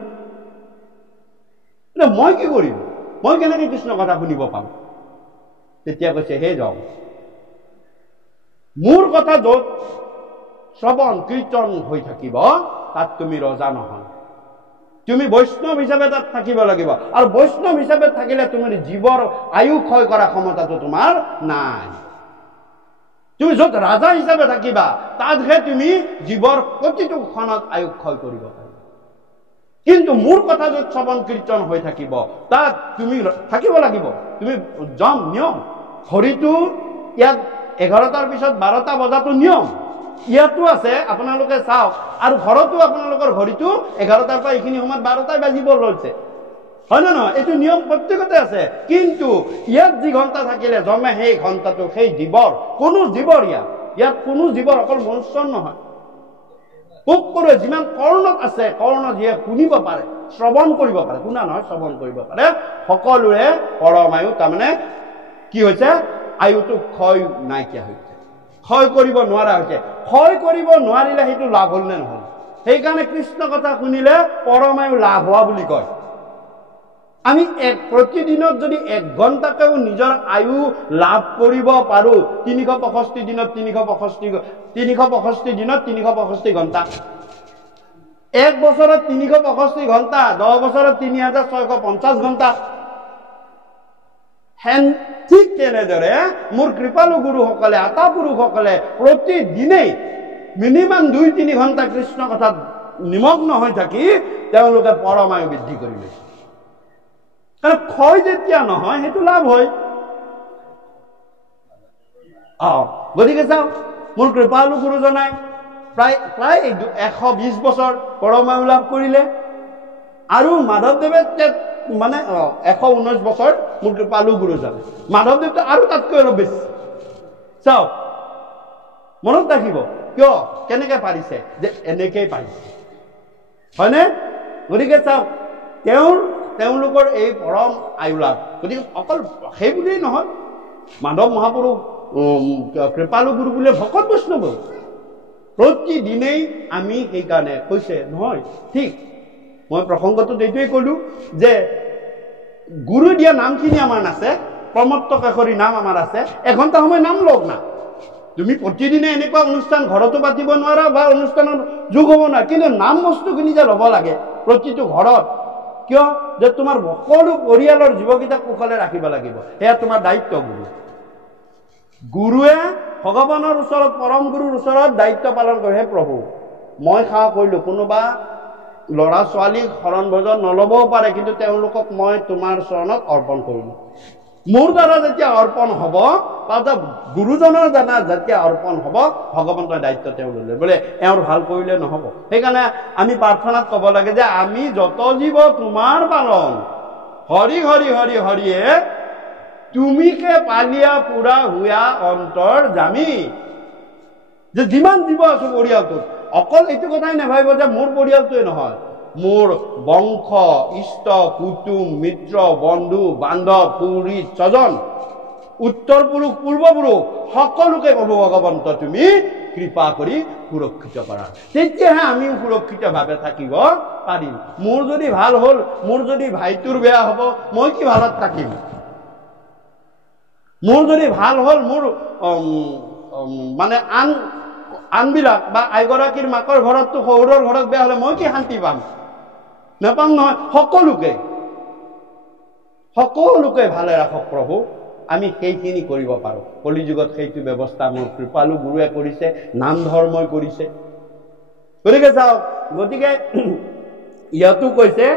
মই কি কৰিম? মই কেনেকৈ কৃষ্ণ কথা শুনিব পাম? তেতিয়া কৈছে হে যাওঁ, মোৰ কথা য'ত শ্ৰৱণ কীৰ্তন হৈ থাকিব তাত তুমি ৰজা নহয়, তুমি বৈষ্ণৱ হিচাপে তাত থাকিব লাগিব। আৰু বৈষ্ণৱ হিচাপে থাকিলে তুমি জীৱৰ আয়ু ক্ষয় কৰা ক্ষমতাটো তোমাৰ নাই। তুমি য'ত ৰাজা হিচাপে থাকিবা তাতহে তুমি জীৱৰ প্ৰতিটো ক্ষণত আয়ু ক্ষয় কৰিব পাৰিবা। কিন্তু মোৰ কথা য'ত শ্ৰৱণ কীৰ্তন হৈ থাকিব তাত তুমি থাকিব লাগিব। তুমি যম নিয়ম, ঘড়ীটো ইয়াত 11টাৰ পিছত 12টা বজাটো নিয়ম ইয়াতো আছে, আপোনালোকে চাওক। আৰু ঘৰতো আপোনালোকৰ ঘড়ীটো 11টাৰ পৰা এইখিনি সময়ত 12টাই বাজিব লৈছে, হয় নে নহয়? এইটো নিয়ম প্ৰত্যেকতে আছে। কিন্তু ইয়াত যি ঘণ্টা থাকিলে যমে সেই ঘণ্টাটো সেই জীৱৰ, কোনো জীৱৰ ইয়াত কোনো জীৱৰ, অকল মনুষ্যৰ নহয়, পোক পৰুৱা যিমান কৰ্ণত আছে, কৰ্ণ যিয়ে শুনিব পাৰে, শ্ৰৱণ কৰিব পাৰে, শুনা নহয় শ্ৰৱণ কৰিব পাৰে, সকলোৰে পৰমায়ু তাৰমানে কি হৈছে? আয়ুটো ক্ষয় নাইকিয়া হৈছে, ক্ষয় কৰিব নোৱাৰা হৈছে। ক্ষয় কৰিব নোৱাৰিলে সেইটো লাভ হ'ল নে নহ'ল? সেইকাৰণে কৃষ্ণ কথা শুনিলে পৰমায়ু লাভ হোৱা বুলি কয়। আমি প্ৰতিদিনত যদি 1 ঘণ্টাকেও নিজৰ আয়ু লাভ কৰিব পাৰো, 365 দিনত 365 দিনত 365 ঘণ্টা, 1 বছৰত 365 ঘণ্টা, 10 বছৰত 3650 ঘণ্টা। ঠিক তেনেদৰে মোৰ কৃপালু গুৰুসকলে, আতা পুৰুষসকলে প্ৰতিদিনেই মিনিমাম 2-3 ঘণ্টা কৃষ্ণ কথাত নিমগ্ন হৈ থাকি তেওঁলোকে পৰমায়ু বৃদ্ধি কৰি লৈছে। কাৰণ ক্ষয় যেতিয়া নহয় সেইটো লাভ হয়। গতিকে চাওক, মোৰ কৃপালু গুৰুজনাই প্ৰায় 120 বছৰ পৰমায়ু লাভ কৰিলে, আৰু মাধৱদেৱে মানে 119 বছৰ মোৰ কৃপালু গুৰুজনে, মাধৱদেৱটো আৰু তাতকৈ অলপ বেছি। চাওক, মনত ৰাখিব কিয়, কেনেকে পাৰিছে, যে এনেকেই পাৰিছে, হয়নে? গতিকে চাওক, তেওঁলোকৰ এই পৰম আয়ু লাভ। গতিকে অকল সেই বুলিয়েই নহয়, মাধৱ মহাপুৰুষ কৃপালু গুৰু বুলিয়ে ভকত বৈষ্ণৱ প্ৰতিদিনেই আমি সেইকাৰণে কৈছে নহয়। ঠিক, মই প্ৰসংগটোত এইটোৱেই ক'লো যে গুৰু দিয়া নামখিনি আমাৰ আছে, প্ৰমত্ত কেশৰী নাম আমাৰ আছে। 1 ঘণ্টা সময় নাম লওক না। তুমি প্ৰতিদিনে এনেকুৱা অনুষ্ঠান ঘৰতো পাতিব নোৱাৰা বা অনুষ্ঠানত যোগ হ'ব নোৱাৰা, কিন্তু নাম বস্তুখিনি যে ল'ব লাগে প্ৰতিটো ঘৰত। কিয়? যে তোমাৰ সকলো পৰিয়ালৰ জীৱকেইটাক কুশলে ৰাখিব লাগিব, সেয়া তোমাৰ দায়িত্ব। গুৰুৱে ভগৱানৰ ওচৰত, পৰম গুৰুৰ ওচৰত দায়িত্ব পালন কৰে। হে প্ৰভু, মই সেৱা কৰিলো, কোনোবা ল'ৰা ছোৱালীক শৰণ ভজন নল'বও পাৰে, কিন্তু তেওঁলোকক মই তোমাৰ চৰণত অৰ্পণ কৰিলো। মোৰ দ্বাৰা যেতিয়া অৰ্পণ হ'ব, বা গুৰুজনৰ দ্বাৰা যেতিয়া অৰ্পণ হ'ব, ভগৱন্তৰ দায়িত্ব তেওঁ ল'লে, বোলে এওঁৰ ভাল কৰিলে নহ'ব। সেইকাৰণে আমি প্ৰাৰ্থনাত ক'ব লাগে যে আমি যত জীৱ তোমাৰ পালন, হৰি হৰি হৰি হৰিয়ে তুমিকে পালিয়া পুৰা হুয়া অন্তৰ জামি। যে যিমান জীৱ আছো পৰিয়ালটোত, অকল এইটো কথাই নাভাবিব যে মোৰ পৰিয়ালটোৱে নহয়, মোৰ বংশ, ইষ্ট, কুটুম, মিত্ৰ, বন্ধু, বান্ধৱ, পুৰীত স্বজন, উত্তৰ পুৰুষ, পূৰ্বপুৰুষ সকলোকে প্ৰভু ভগৱন্ত তুমি কৃপা কৰি সুৰক্ষিত কৰা, তেতিয়াহে আমি সুৰক্ষিতভাৱে থাকিব পাৰিম। মোৰ যদি ভাল হ'ল, মোৰ যদি ভাইটোৰ বেয়া হ'ব, মই কি ভালত থাকিম? মোৰ যদি ভাল হ'ল, মোৰ মানে আনবিলাক বা আইগৰাকীৰ মাকৰ ঘৰততো শহুৰৰ ঘৰত বেয়া হলে মই কি শান্তি পাম? নাপাম নহয়। সকলোকে ভালে ৰাখক প্ৰভু, আমি সেইখিনি কৰিব পাৰো। কলিযুগত সেইটো ব্যৱস্থা মোৰ কৃপালু গুৰুৱে কৰিছে, নাম ধৰ্মই কৰিছে। গতিকে চাওক, গতিকে ইয়াতো কৈছে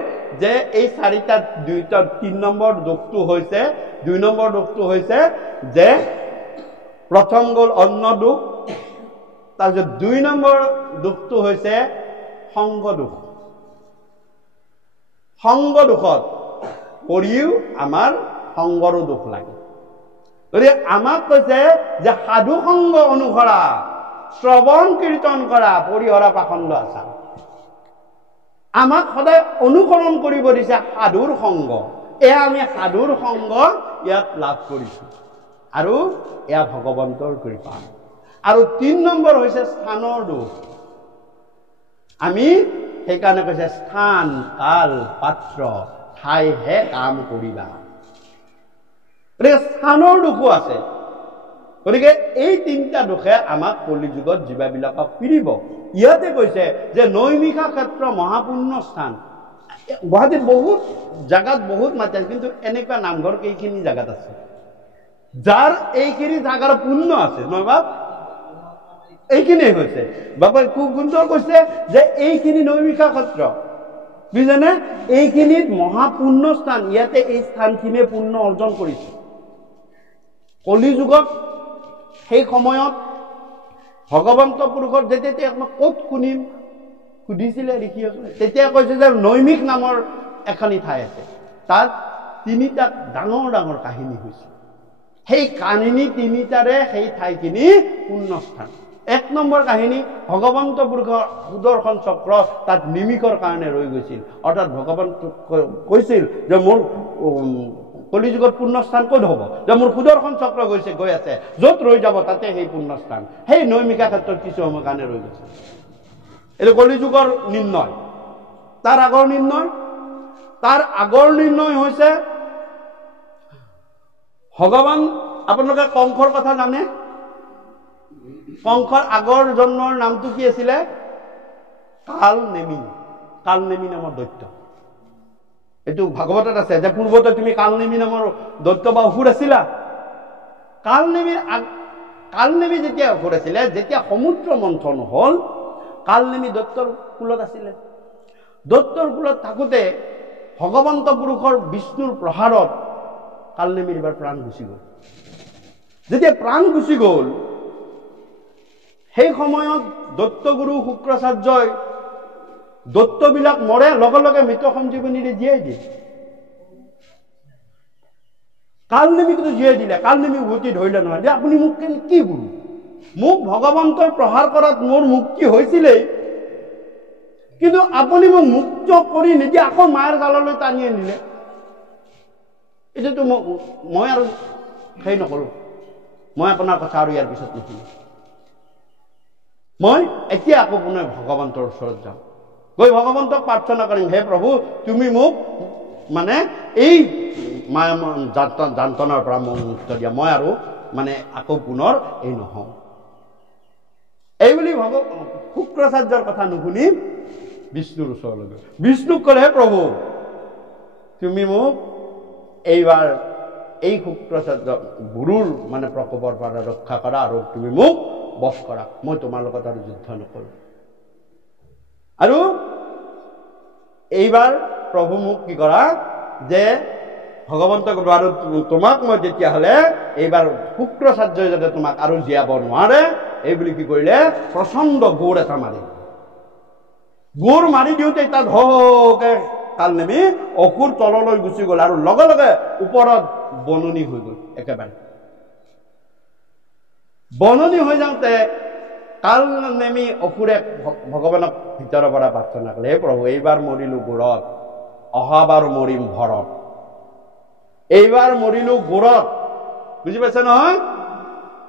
যে এই চাৰিটা 3 নম্বৰ দোষটো হৈছে, 2 নম্বৰ দোষটো হৈছে যে প্ৰথম গ'ল অন্ন দোষ, তাৰপিছত 2 নম্বৰ দোষটো হৈছে সংগ দোষ। সংগ দোষত পৰিও আমাৰ সংগৰো দোষ লাগে। গতিকে আমাক কৈছে যে সাধু সংগ অনুসৰা, শ্ৰৱণ কীৰ্তন কৰা, পৰিহৰা পাখণ্ড আচাৰ। আমাক সদায় অনুসৰণ কৰিব দিছে সাধুৰ সংগ। এয়া আমি সাধুৰ সংগ ইয়াত লাভ কৰিছো, আৰু এয়া ভগৱন্তৰ কৃপা। আৰু 3 নম্বৰ হৈছে স্থানৰ দোষ। আমি সেইকাৰণে কৈছে স্থান, কাল, পাত্ৰ, ঠাইহে কাম কৰিবা। গতিকে স্থানৰ দোষো আছে। গতিকে এই 3টা দোষে আমাক কলিযুগত জীৱাবিলাকক পীড়িব। ইয়াতে কৈছে যে নৈমিষা ক্ষেত্ৰ মহাপুণ্য স্থান। গুৱাহাটীত বহুত জাগাত বহুত মাটি আছে, কিন্তু এনেকুৱা নামঘৰ কেইখিনি জাগাত আছে যাৰ এইখিনি জাগাৰ পুণ্য আছে, নহয় বাপ? এইখিনিয়ে কৈছে বাবা, খুব সুন্দৰ কৈছে যে এইখিনি নৈমিষা ক্ষেত্ৰ, বুজিছেনে? এইখিনিত মহাপুণ্য স্থান, ইয়াতে এই স্থানখিনিয়ে পুণ্য অৰ্জন কৰিছে। কলিযুগত সেই সময়ত ভগৱন্ত পুৰুষৰ যেতিয়া ক'ত শুনিম সুধিছিলে ঋষিসকলে, তেতিয়া কৈছে যে নৈমিষ নামৰ এখনি ঠাই আছে, তাত 3টা ডাঙৰ ডাঙৰ কাহিনী হৈছে। সেই কাহিনী 3টাৰে সেই ঠাইখিনি পুণ্যস্থান। 1 নম্বৰ কাহিনী, ভগৱন্ত পুৰুষৰ সুদৰ্শন চক্ৰ তাত নিমিষৰ কাৰণে ৰৈ গৈছিল। অৰ্থাৎ ভগৱন্ত কৈছিল যে মোৰ কলিযুগত পুণ্যস্থান ক'ত হ'ব? যে মোৰ সুদৰ্শন চক্ৰ গৈ আছে, য'ত ৰৈ যাব তাতে সেই পুণ্যস্থান। সেই নৈমিষা ক্ষেত্ৰত কিছু সময়ৰ কাৰণে ৰৈ গৈছে। এইটো কলিযুগৰ নিৰ্ণয়। তাৰ আগৰ নিৰ্ণয় হৈছে ভগৱান। আপোনালোকে কংসৰ কথা জানে? কংসৰ আগৰ জন্মৰ নামটো কি আছিলে? কালনেমী নামৰ দৈত্য। এইটো ভাগৱতত আছে যে পূৰ্বতে তুমি কালনেমী নামৰ দৈত্য বা অসুৰ আছিলা। কালনেমী যেতিয়া অসুৰ আছিলে, যেতিয়া সমুদ্ৰ মন্থন হ'ল, কালনেমী দৈত্যৰ কুলত আছিলে। দৈত্যৰ কুলত থাকোঁতে ভগৱন্ত পুৰুষৰ বিষ্ণুৰ প্ৰহাৰত কালনেমীৰ এবাৰ প্ৰাণ গুচি গ'ল। যেতিয়া প্ৰাণ গুচি গ'ল, সেই সময়ত দৈত্যগুৰু শুক্ৰাচাৰ্যই দৈত্যবিলাক মৰে, লগে লগে মৃত সঞ্জীৱনীৰে জীয়াই দিয়ে। কালনেমীকতো জীয়াই দিলে। কালনেমী উভতি ধৰিলে নহয় যে আপুনি মোক কি গুৰু? মোক ভগৱন্তই প্ৰহাৰ কৰাত মোৰ মুক্তি হৈছিলেই, কিন্তু আপুনি মোক মুক্ত কৰি নিদিয়ে, আকৌ মায়াৰ জাললৈ টানি আনিলে। এতিয়াতো মই আৰু সেই নকৰোঁ, মই আপোনাৰ কথা আৰু ইয়াৰ পিছত নুশুনো। মই এতিয়া আকৌ পুনৰ ভগৱন্তৰ ওচৰত যাম, গৈ ভগৱন্তক প্ৰাৰ্থনা কৰিম, হে প্ৰভু তুমি মোক মানে এই যান্ত্ৰণাৰ পৰা মোক মুক্ত দিয়া, মই আৰু মানে আকৌ পুনৰ এই নহওঁ। এই বুলি শুক্ৰাচাৰ্যৰ কথা নুশুনি বিষ্ণুৰ ওচৰলৈ গ'ল। বিষ্ণুক ক'লে, হে প্ৰভু তুমি মোক এইবাৰ এই শুক্ৰাচাৰ্য গুৰুৰ মানে প্ৰকোপৰ পৰা ৰক্ষা কৰা, আৰু তুমি মোক বশ কৰা, মই তোমাৰ লগত আৰু যুদ্ধ নকৰোঁ। আৰু এইবাৰ প্ৰভু মোক কি কৰা, যে ভগৱন্তক আৰু তোমাক মই তেতিয়াহ'লে এইবাৰ শুক্ৰাচাৰ্যই যাতে তোমাক আৰু জীয়াব নোৱাৰে, এই বুলি কি কৰিলে, প্ৰচণ্ড গোৰ এটা মাৰি। গোৰ মাৰি দিওঁতে তাত হকে কালনেমী অসুৰ তললৈ গুচি গ'ল, আৰু লগে লগে ওপৰত বননি হৈ গ'ল। একেবাৰে বননি হৈ যাওঁতে কালনেমী অসুৰে ভগৱানক ভিতৰৰ পৰা প্ৰাৰ্থনা কৰিলে, হে প্ৰভু এইবাৰ মৰিলো গোৰত, অহাবাৰ মৰিম ভৰত। এইবাৰ মৰিলো গোৰত, বুজি পাইছে নহয়?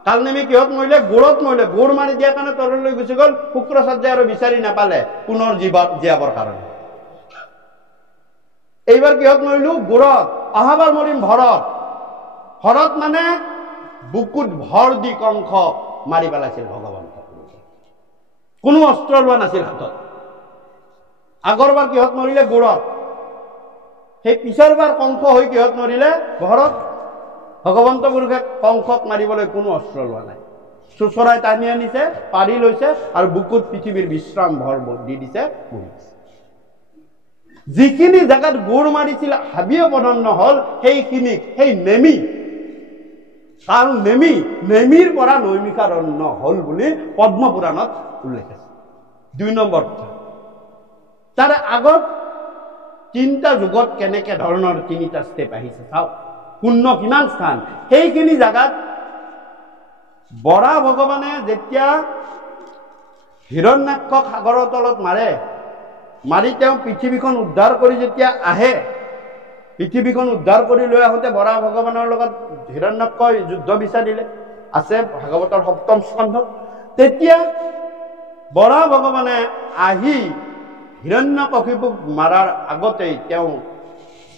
কালনেমী কিহত মৰিলে? গোৰত মৰিলে। গোৰ মাৰি দিয়াৰ কাৰণে তললৈ গুচি গ'ল। শুক্ৰাচাৰ্যই আৰু বিচাৰি নাপালে পুনৰ জীয়াবৰ কাৰণে। এইবাৰ কিহত মৰিলো? গোৰত। অহাবাৰ মৰিম ভৰত। ভৰত মানে বুকুত ভৰ দি কংস মাৰি পেলাইছিল ভগৱন্ত। কোনো অস্ত্ৰ লোৱা নাছিল হাতত। আগৰবাৰ কিহত মৰিলে? গোড়ত। সেই পিছৰবাৰ কংস হৈ কিহত মৰিলে? ঘৰত। ভগৱন্ত পুৰুষে কংসক মাৰিবলৈ কোনো অস্ত্ৰ লোৱা নাই। চোচৰাই টানি আনিছে, পাৰি লৈছে আৰু বুকুত পৃথিৱীৰ বিশ্ৰাম ভৰ দি দিছে, বহি দিছে। যিখিনি জেগাত গোৰ মাৰিছিল হাবিয়ে বনন্ন হল, সেইখিনিক সেই নেমি, কাৰণ নেমিৰ পৰা নৈমিষাৰণ্য হল বুলি পদ্মপুৰাণত উল্লেখ আছে। 2 নম্বৰ কথা। তাৰ আগত 3টা যুগত কেনেকে ধৰণৰ 3টা ষ্টেপ আহিছে চাওক। পুণ্য কিমান স্থান, সেইখিনি জাগাত বৰা ভগৱানে যেতিয়া হিৰণ্যাক্ষক সাগৰৰ তলত মাৰি তেওঁ পৃথিৱীখন উদ্ধাৰ কৰি যেতিয়া আহে, পৃথিৱীখন উদ্ধাৰ কৰি লৈ আহোঁতে বৰা ভগৱানৰ লগত হিৰণ্যাক্ষই যুদ্ধ বিচাৰিলে, আছে ভাগৱতৰ 7ম স্কন্ধত। তেতিয়া বৰা ভগৱানে আহি হিৰণ্যকশিপুক মাৰাৰ আগতেই তেওঁ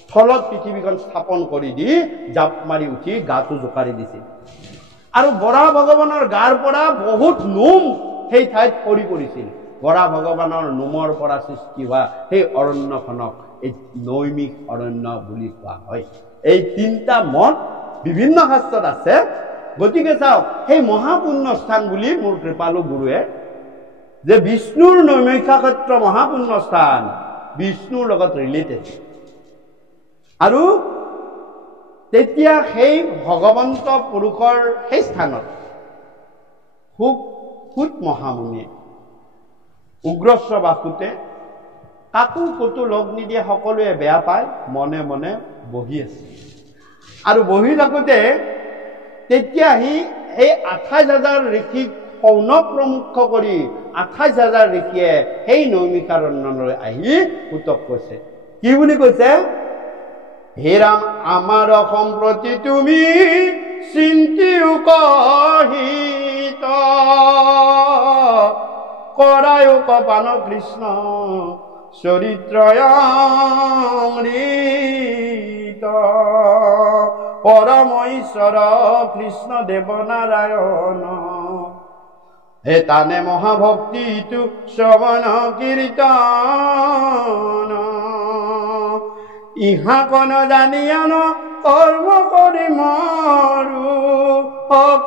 স্থলত পৃথিৱীখন স্থাপন কৰি দি জাপ মাৰি উঠি গাটো জোকাৰি দিছিল। আৰু বৰা ভগৱানৰ গাৰ পৰা বহুত নোম সেই ঠাইত সৰি পৰিছিল। বৰা ভগৱানৰ নোমৰ পৰা সৃষ্টি হোৱা সেই অৰণ্যখনক এই নৈমিষ অৰণ্য বুলি কোৱা হয়। এই 3টা মত বিভিন্ন শাস্ত্ৰত আছে। গতিকে চাওক, সেই মহাপুণ্য স্থান বুলি মোৰ কৃপালু গুৰুৱে যে বিষ্ণুৰ নৈমিষাক্ষেত্ৰ মহাপুণ্য স্থান, বিষ্ণুৰ লগত ৰিলেটেড। আৰু তেতিয়া সেই ভগৱন্ত পুৰুষৰ সেই স্থানত সুত মহামুনিয়ে উগ্ৰশ্ব বাসুতে কাকো কতো লগ নিদিয়ে, সকলোৱে বেয়া পায়, মনে মনে বহি আছে। আৰু বহি থাকোঁতে তেতিয়া সি এই 28,000 ঋষিক সৌন প্ৰমুখ কৰি 28,000 ঋষিয়ে সেই নৈমিষাৰণ্যলৈ আহি সুতক কৈছে। কি বুলি কৈছে? হে ৰাম, আমাৰ সম্প্ৰতি তুমি চিন্তিও কহিত, কৰায়ো কপান কৃষ্ণ চৰিত্ৰয়ৃত, পৰম ঈশ্বৰ কৃষ্ণ দেৱ নাৰায়ণ, হে তানে মহাভক্তিটো শ্ৰৱণ কীৰ্তন, ইহা কোন জানিয়ান কৰ্ম কৰি মৰু,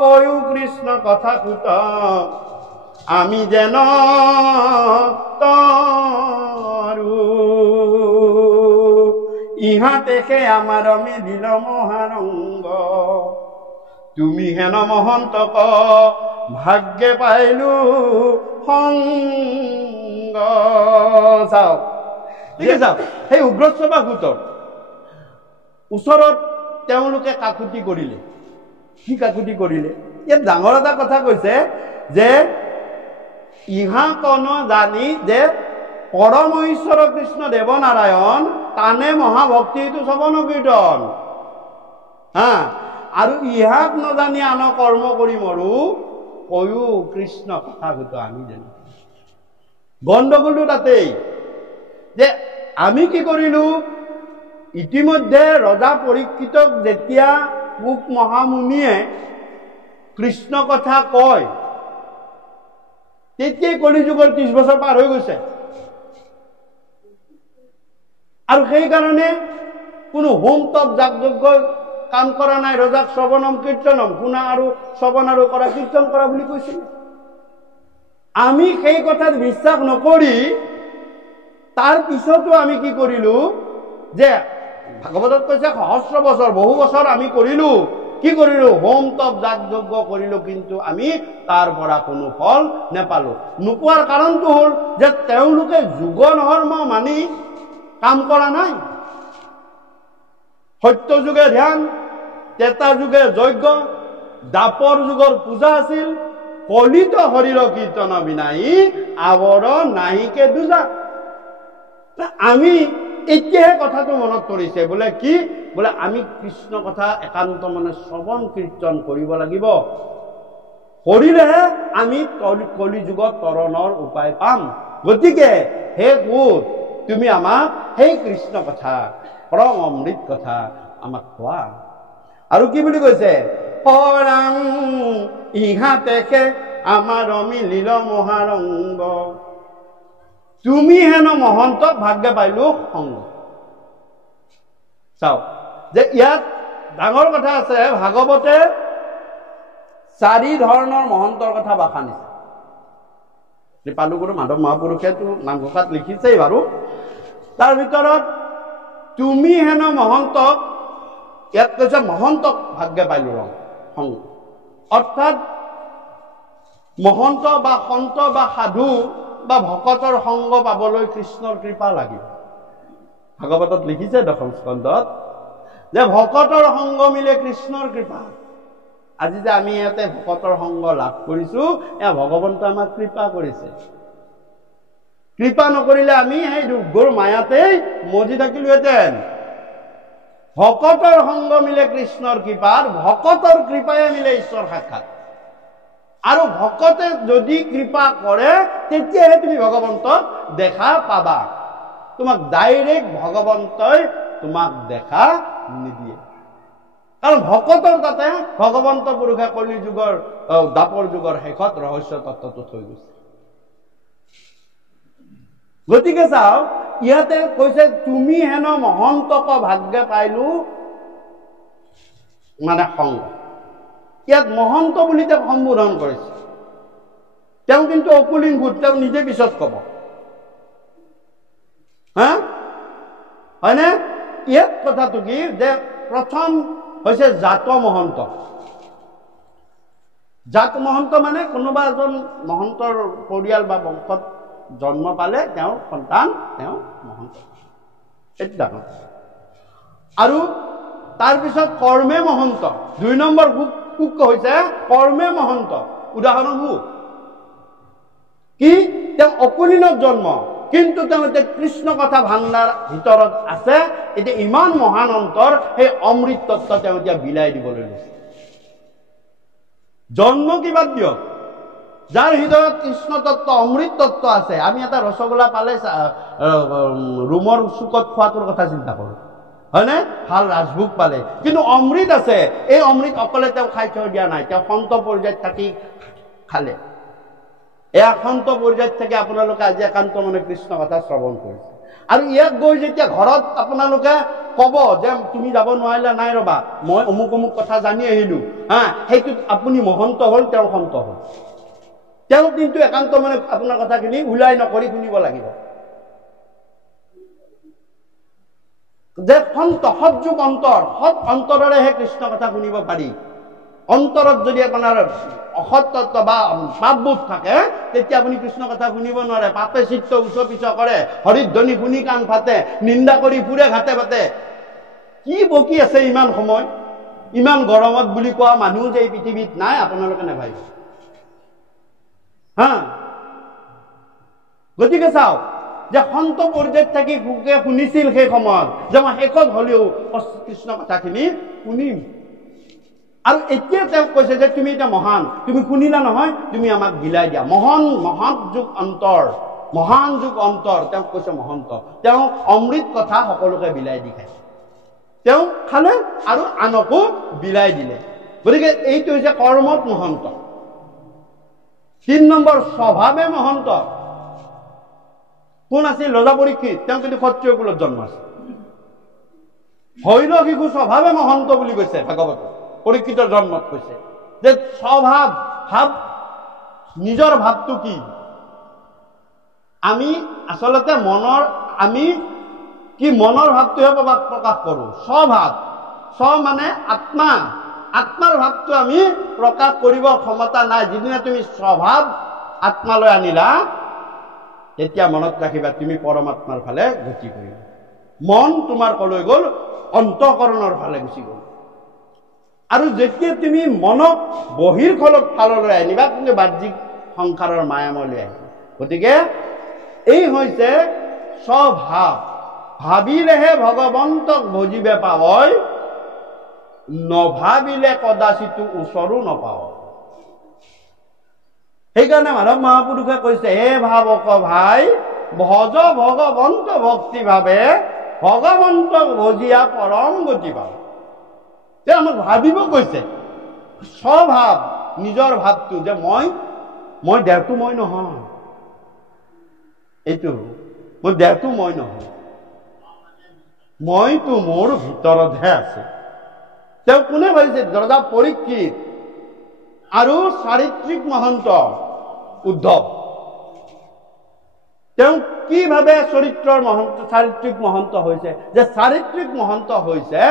কয়ো কৃষ্ণ কথা কুত আমি যেন তৰু, ইহা দেখে আমাৰ মিলিল মহাৰংগ, তুমি হেন মহন্তক ভাগ্যে পাইলো সংগ। চাওক, ঠিক আছে। সেই উগ্ৰশ্ব বাসুতৰ ওচৰত তেওঁলোকে কাকুতি কৰিলে। কি কাকুতি কৰিলে? ইয়াত ডাঙৰ এটা কথা কৈছে যে ইহা কন জানি যে পৰম ঈশ্বৰ কৃষ্ণ দেৱ নাৰায়ণ, তানে মহাভক্তি এইটো শ্ৰৱণ কীৰ্তন। আৰু ইহাক নজানি আন কৰ্ম কৰি মৰো, কয়ো কৃষ্ণ কথা কুত আমি জানো। গণ্ডগোলটো তাতেই যে আমি কি কৰিলো, ইতিমধ্যে ৰজা পৰীক্ষিতক যেতিয়া মোক মহামুনিয়ে কৃষ্ণ কথা কয়, তেতিয়াই কলিযুগৰ 30 বছৰ পাৰ হৈ গৈছে। আৰু সেইকাৰণে কোনো হোম তপ যাগযজ্ঞ কাম কৰা নাই। ৰজাক শ্ৰৱণম কীৰ্তনম, শুনা আৰু শ্ৰৱণ আৰু কৰা, কীৰ্তন কৰা বুলি কৈছিল। আমি সেই কথাত বিশ্বাস নকৰি তাৰ পিছতো আমি কি কৰিলো, যে ভাগৱতত কৈছে সহস্ৰ বছৰ, বহু বছৰ আমি কৰিলো, কি কৰিলো, হোম তপ যাগযজ্ঞ কৰিলো, কিন্তু আমি তাৰ পৰা কোনো ফল নেপালো। নোপোৱাৰ কাৰণটো হ'ল যে তেওঁলোকে যুগ ধৰ্ম মানি কাম কৰা নাই। সত্য যুগে ধ্যান, ত্ৰেতা যুগে যজ্ঞ, দ্বাপৰ যুগৰ পূজা আছিল, কলিত হৰিৰ কীৰ্তন বিনাই আৱৰ নাহিকে দুজা। আমি এতিয়াহে কথাটো মনত পৰিছে, বোলে কি, বোলে আমি কৃষ্ণ কথা একান্ত মানে শ্ৰৱণ কীৰ্তন কৰিব লাগিব, কৰিলেহে আমি কলিযুগত তৰণৰ উপায় পাম। গতিকে হে কোত, তুমি আমাক সেই কৃষ্ণ কথা, পৰম অমৃত কথা আমাক কোৱা। আৰু কি বুলি কৈছে, পৰাং ইহা তেখে আমাৰ মিলিল মহাৰংগ তুমি হেন মহন্ত ভাগ্য পাইলো সংগ চাও যে ইয়াত ডাঙৰ কথা আছে ভাগৱতে 4 ধৰণৰ মহন্তৰ কথা বাখানিছে কৃপালুগুৰু মাধৱ মহাপুৰুষেতো নামঘোষাত লিখিছেই বাৰু তাৰ ভিতৰত তুমি হেন মহন্তক ইয়াত কৈছে মহন্তক ভাগ্য পাইলো সংগ অৰ্থাৎ মহন্ত বা সন্ত বা সাধু বা ভকতৰ সংগ পাবলৈ কৃষ্ণৰ কৃপা লাগিব ভাগৱতত লিখিছে দশম স্কন্ধত যে ভকতৰ সংগ মিলে কৃষ্ণৰ কৃপা আজি যে আমি ইয়াতে ভকতৰ সংগ লাভ কৰিছো এয়া ভগৱন্ত আমাক কৃপা কৰিছে কৃপা নকৰিলে আমি এই দুৰ্গৰ মায়াতেই মজি থাকিলোহেঁতেন ভকতৰ সংগ মিলে কৃষ্ণৰ কৃপাৰ ভকতৰ কৃপায়ে মিলে ঈশ্বৰ সাক্ষাৎ আৰু ভকতে যদি কৃপা কৰে তেতিয়াহে তুমি ভগৱন্তক দেখা পাবা তোমাক ডাইৰেক্ট ভগৱন্তই তোমাক দেখা নিদিয়ে কাৰণ ভকতৰ তাতে ভগৱন্ত পুৰুষে কলি যুগৰ দাপৰ যুগৰ শেষত ৰহস্য তত্ত্বটো থৈ গৈছে গতিকে চাও ইয়াতে কৈছে তুমি হেন মহন্তক ভাগ্য পাইলো মানে সংগ ইয়াত মহন্ত বুলি তেওঁক সম্বোধন কৰিছে তেওঁ কিন্তু অকুলিংগুত তেওঁ নিজে পিছত কব হা হয়নে ইয়াত কথাটো কি যে প্ৰথম হৈছে জাত মহন্ত মানে কোনোবা এজন মহন্তৰ পৰিয়াল বা বংশত জন্ম পালে তেওঁৰ সন্তান তেওঁ মহন্ত এটা আৰু তাৰ পিছত কৰ্মে মহন্ত 2 নম্বৰ কুক হৈছে কৰ্মে মহন্ত উদাহৰণ হু কি তেওঁ অকুলিনত জন্ম কিন্তু তেওঁ কৃষ্ণ কথা ভাণ্ডাৰ ভিতৰত আছে এতিয়া ইমান মহান অন্তৰ সেই অমৃত তত্ত্ব তেওঁ এতিয়া বিলাই দিবলৈ লৈছে জন্ম কিবা দিয়ক যাৰ হৃদয়ত কৃষ্ণ তত্ত্ব অমৃত তত্ত্ব আছে আমি এটা ৰসগোল্লা পালে ৰুমৰ চুকত খোৱাটোৰ কথা চিন্তা কৰোঁ হয়নে ভাল ৰাজভোগ পালে কিন্তু অমৃত আছে এই অমৃত অকলে তেওঁ খাই থৈ দিয়া নাই তেওঁ সন্ত পৰ্যায়ত থাকি খালে এয়া সন্ত পৰ্যায়ত থাকি আপোনালোকে আজি একান্ত মানে কৃষ্ণ কথা শ্ৰৱণ কৰিছে আৰু ইয়াত গৈ যেতিয়া ঘৰত আপোনালোকে কব যে তুমি যাব নোৱাৰিলা নাই ৰবা মই অমুক অমুক কথা জানি আহিলো হা সেইটোত আপুনি মহন্ত হল তেওঁ সন্ত হল তেওঁ কিন্তু একান্ত মানে আপোনাৰ কথাখিনি উলাই নকৰি শুনিব লাগিব যে সন্ত সৎযুগ অন্তৰ সৎ অন্তৰেৰেহে কৃষ্ণ কথা শুনিব পাৰি অন্তৰত যদি আপোনাৰ অসৎ তত্ত্ব বা পাপবোধ থাকে তেতিয়া আপুনি কৃষ্ণ কথা শুনিব নোৱাৰে পাপে চিত্ত উচ্চ পিছ কৰে হৰিধ্বনি শুনি কাণ ফাটে নিন্দা কৰি ফুৰে ঘাটে বাটে কি বকি আছে ইমান সময় ইমান গৰমত বুলি কোৱা মানুহ যে এই পৃথিৱীত নাই আপোনালোকে নাভাবিব হা গতিকে চাওক যে সন্ত পৰ্যায়ত থাকি সুখে শুনিছিল সেই সময়ত যে মই শেষত হলেও কৃষ্ণ কথাখিনি শুনিম আৰু এতিয়া তেওঁ কৈছে যে তুমি এটা মহান তুমি শুনিলা নহয় তুমি আমাক বিলাই দিয়া মহান যুগ অন্তৰ তেওঁ কৈছে মহন্ত তেওঁ অমৃত কথা সকলোকে বিলাই দি খাইছে তেওঁ খালে আৰু আনকো বিলাই দিলে গতিকে এইটো হৈছে কৰ্মত মহন্ত 3 নম্বৰ স্বভাৱে মহন্ত কোন আছিল ৰজা পৰীক্ষিত তেওঁ কিন্তু ক্ষত্ৰিয় কুলত জন্ম আছে হৈল শিশু স্বভাৱে মহন্ত বুলি কৈছে ভাগৱত পৰীক্ষিতৰ জন্মত কৈছে যে স্বভাৱ ভাৱ নিজৰ ভাৱটো কি আমি আচলতে মনৰ ভাৱটোহে প্ৰকাশ কৰোঁ স্বভাৱ মানে আত্মাৰ ভাৱটো আমি প্ৰকাশ কৰিব ক্ষমতা নাই যিদিনা তুমি স্বভাৱ আত্মালৈ আনিলা তেতিয়া মনত ৰাখিবা তুমি পৰমাত্মাৰ ফালে গতি কৰিবা মন তোমাৰ কলৈ গ'ল অন্তঃকৰণৰ ফালে গুচি গ'ল আৰু যেতিয়া তুমি মনক বহিৰ ফাললৈ আনিবা কিন্তু বাহ্যিক সংসাৰৰ মায়ামলৈ আহিবা গতিকে এই হৈছে স্বভাৱ ভাবিলেহে ভগৱন্তক ভজিবে পাৱই নভাবিলে কদাচিতো ওচৰো নাপাৱ সেইকাৰণে মাধৱ মহাপুৰুষে কৈছে হে ভাৱক ভাই ভজ ভগৱন্ত ভক্তি ভাৱে ভগৱন্তক ভজিয়া পৰম গতি পাব তেওঁ আমাক ভাবিব কৈছে স্বভাৱ নিজৰ ভাৱটো যে মই মই দেহটো মই নহয়, এইটো মোৰ দেহটো মই নহয়, মইতো মোৰ ভিতৰতহে আছে। তেওঁ কোনে ভাবিছে? ৰজা পৰীক্ষিত আৰু চাৰিত্ৰিক মহন্ত উদ্ধৱ। তেওঁ কি ভাবে চৰিত্ৰৰ মহন্ত, চাৰিত্ৰিক মহন্ত হৈছে? যে চাৰিত্ৰিক মহন্ত হৈছে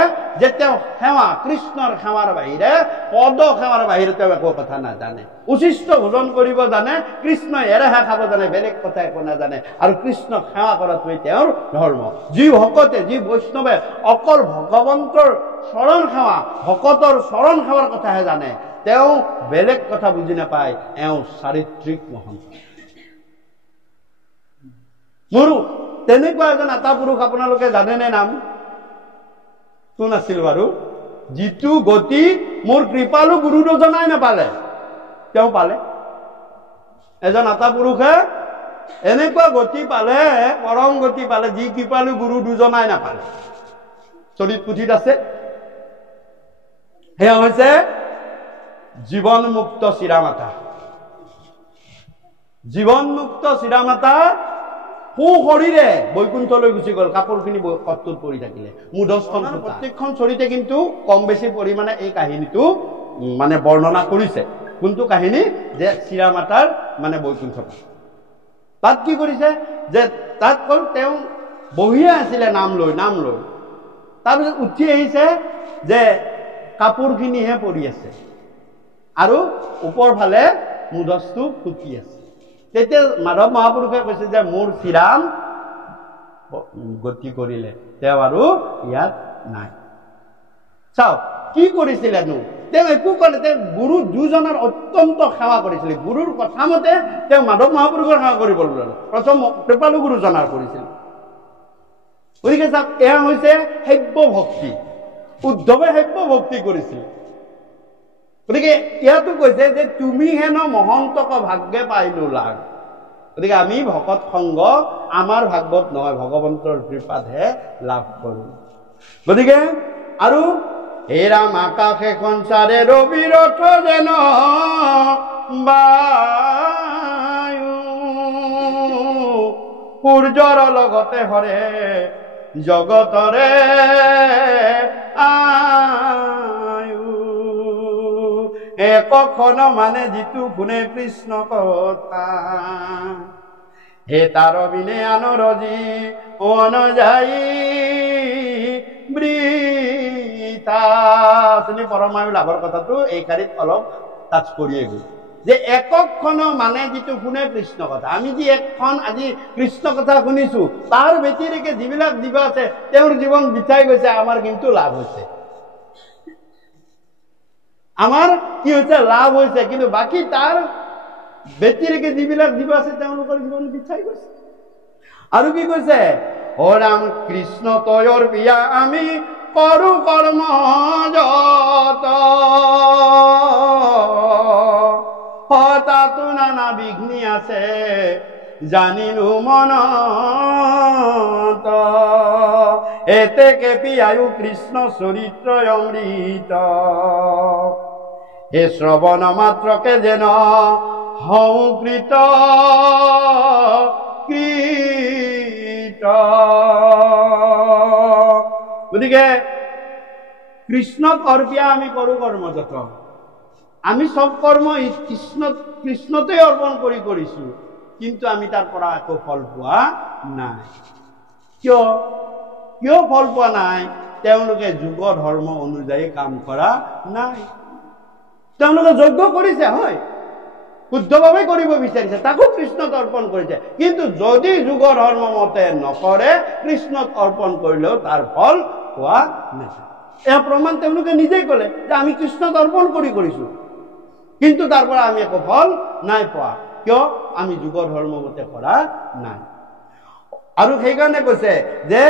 যে তেওঁ সেৱা, কৃষ্ণৰ সেৱাৰ বাহিৰে, পদ সেৱাৰ বাহিৰে তেওঁ একো কথা নাজানে। উচিষ্ট ভোজন কৰিব জানে, কৃষ্ণ এৰেহে খাব জানে, বেলেগ কথা একো নাজানে। আৰু কৃষ্ণক সেৱা কৰাটোৱেই তেওঁৰ ধৰ্ম। যি ভকতে, যি বৈষ্ণৱে অকল ভগৱন্তৰ চৰণ সেৱা, ভকতৰ চৰণ সেৱাৰ কথাহে জানে, তেওঁ বেলেগ কথা বুজি নাপায়, এওঁ চাৰিত্ৰিক মহন্ত। মোৰ তেনেকুৱা এজন আতা পুৰুষ আপোনালোকে জানেনে নাম? কোন আছিল বাৰু? যিটো গতি মোৰ কৃপালু গুৰু দুজনাই নাপালে, তেওঁ পালে। এজন আতা পুৰুষে এনেকুৱা গতি পালে, পৰম গতি পালে, যি কৃপালু গুৰু দুজনাই নাপালে। চৰিত পুথিত আছে। সেয়া হৈছে জীৱন মুক্ত চিৰামাতা। জীৱন মুক্ত চিৰামাতা শৰীৰে বৈকুণ্ঠলৈ গুচি গ'ল, কাপোৰখিনি কটটোত পৰি থাকিলে। মুধস্থন প্ৰত্যেকখন চৰিতে কিন্তু কম বেছি পৰিমাণে এই কাহিনীটো মানে বৰ্ণনা কৰিছে। কোনটো কাহিনী? যে চিৰামাতাৰ মানে বৈকুণ্ঠ। তাত কি কৰিছে? যে তাত কল তেওঁ বহিয়ে আছিলে নাম লৈ। তাৰপিছত উঠি আহিছে যে কাপোৰখিনিহে পৰি আছে আৰু ওপৰ ফালে মুধস্থটো ফুটি আছে। তেতিয়া মাধৱ মহাপুৰুষে কৈছে যে মোৰ শ্ৰীৰাম গতি কৰিলে, তেওঁ আৰু ইয়াত নাই। চাওক কি কৰিছিলেনো? তেওঁ একো কৰে, তেওঁ গুৰু দুজনৰ অত্যন্ত সেৱা কৰিছিলে। গুৰুৰ কথা মতে তেওঁ মাধৱ মহাপুৰুষৰ সেৱা কৰিব ল'লে। প্ৰথম কৃপালু গুৰুজনাৰ কৰিছিল। গতিকে চাওক, এয়া হৈছে সেব্য ভক্তি। উদ্ধৱে সেব্য ভক্তি কৰিছিল। গতিকে ইয়াতো কৈছে যে তুমি হেন মহন্তক ভাগ্যে পাইলো লাগ। গতিকে আমি ভকত সংগ আমাৰ ভাগ্যত নহয়, ভগৱন্তৰ কৃপাতহে লাভ কৰো। গতিকে আৰু হে ৰাম আকাশে সঞ্চাৰে ৰবি ৰথ যেন বায়ু, সূৰ্যৰ লগতে হৰে জগতৰে আয়ু। একখন মানে যিটো শুনে কৃষ্ণ কথা, হে তাৰ বিনে আনৰজি অনযায়ী বৃথা। শুনি পৰমায়ু লাভৰ কথাটো এই শাৰীত অলপ টাচ কৰিয়ে গ'ল। যে একখন মানে যিটো শুনে কৃষ্ণ কথা, আমি যি একখন আজি কৃষ্ণ কথা শুনিছো, তাৰ ব্যতিৰেকে যিবিলাক জীৱ আছে তেওঁৰ জীৱন বিঠাই গৈছে, আমাৰ কিন্তু লাভ হৈছে। আমাৰ কি হৈছে? লাভ হৈছে। কিন্তু বাকী তাৰ ব্যতিৰেকে যিবিলাক জীৱ আছে তেওঁলোকৰ জীৱন বিঠাই গৈছে। আৰু কি কৈছে? অ ৰাম কৃষ্ণ তয়ৰ বিয়া আমি কৰো কৰ্ম যত, তাতো নানা বিঘ্নি আছে জানিলো মনত, এতে কেপি আয়ু কৃষ্ণ চৰিত্ৰ অমৃত। হে শ্ৰৱণ মাত্ৰকে যেন সংকৃত কৃত। গতিকে কৃষ্ণক অৰ্পিয়া আমি কৰো কৰ্ম যত। আমি চব কৰ্ম কৃষ্ণতে অৰ্পণ কৰিছো, কিন্তু আমি তাৰ পৰা একো ফল পোৱা নাই। কিয় ফল পোৱা নাই? তেওঁলোকে যুগ ধৰ্ম অনুযায়ী কাম কৰা নাই। তেওঁলোকে যজ্ঞ কৰিছে, হয়, শুদ্ধভাৱে কৰিব বিচাৰিছে, তাকো কৃষ্ণত অৰ্পণ কৰিছে। কিন্তু যদি যুগ ধৰ্ম মতে নকৰে, কৃষ্ণত অৰ্পণ কৰিলেও তাৰ ফল পোৱা নাযায়। এয়া প্ৰমাণ তেওঁলোকে নিজেই ক'লে যে আমি কৃষ্ণত অৰ্পণ কৰিছো, কিন্তু তাৰ পৰা আমি একো ফল নাই পোৱা। কিয়? আমি যুগ ধৰ্ম মতে কৰা নাই। আৰু সেইকাৰণে কৈছে যে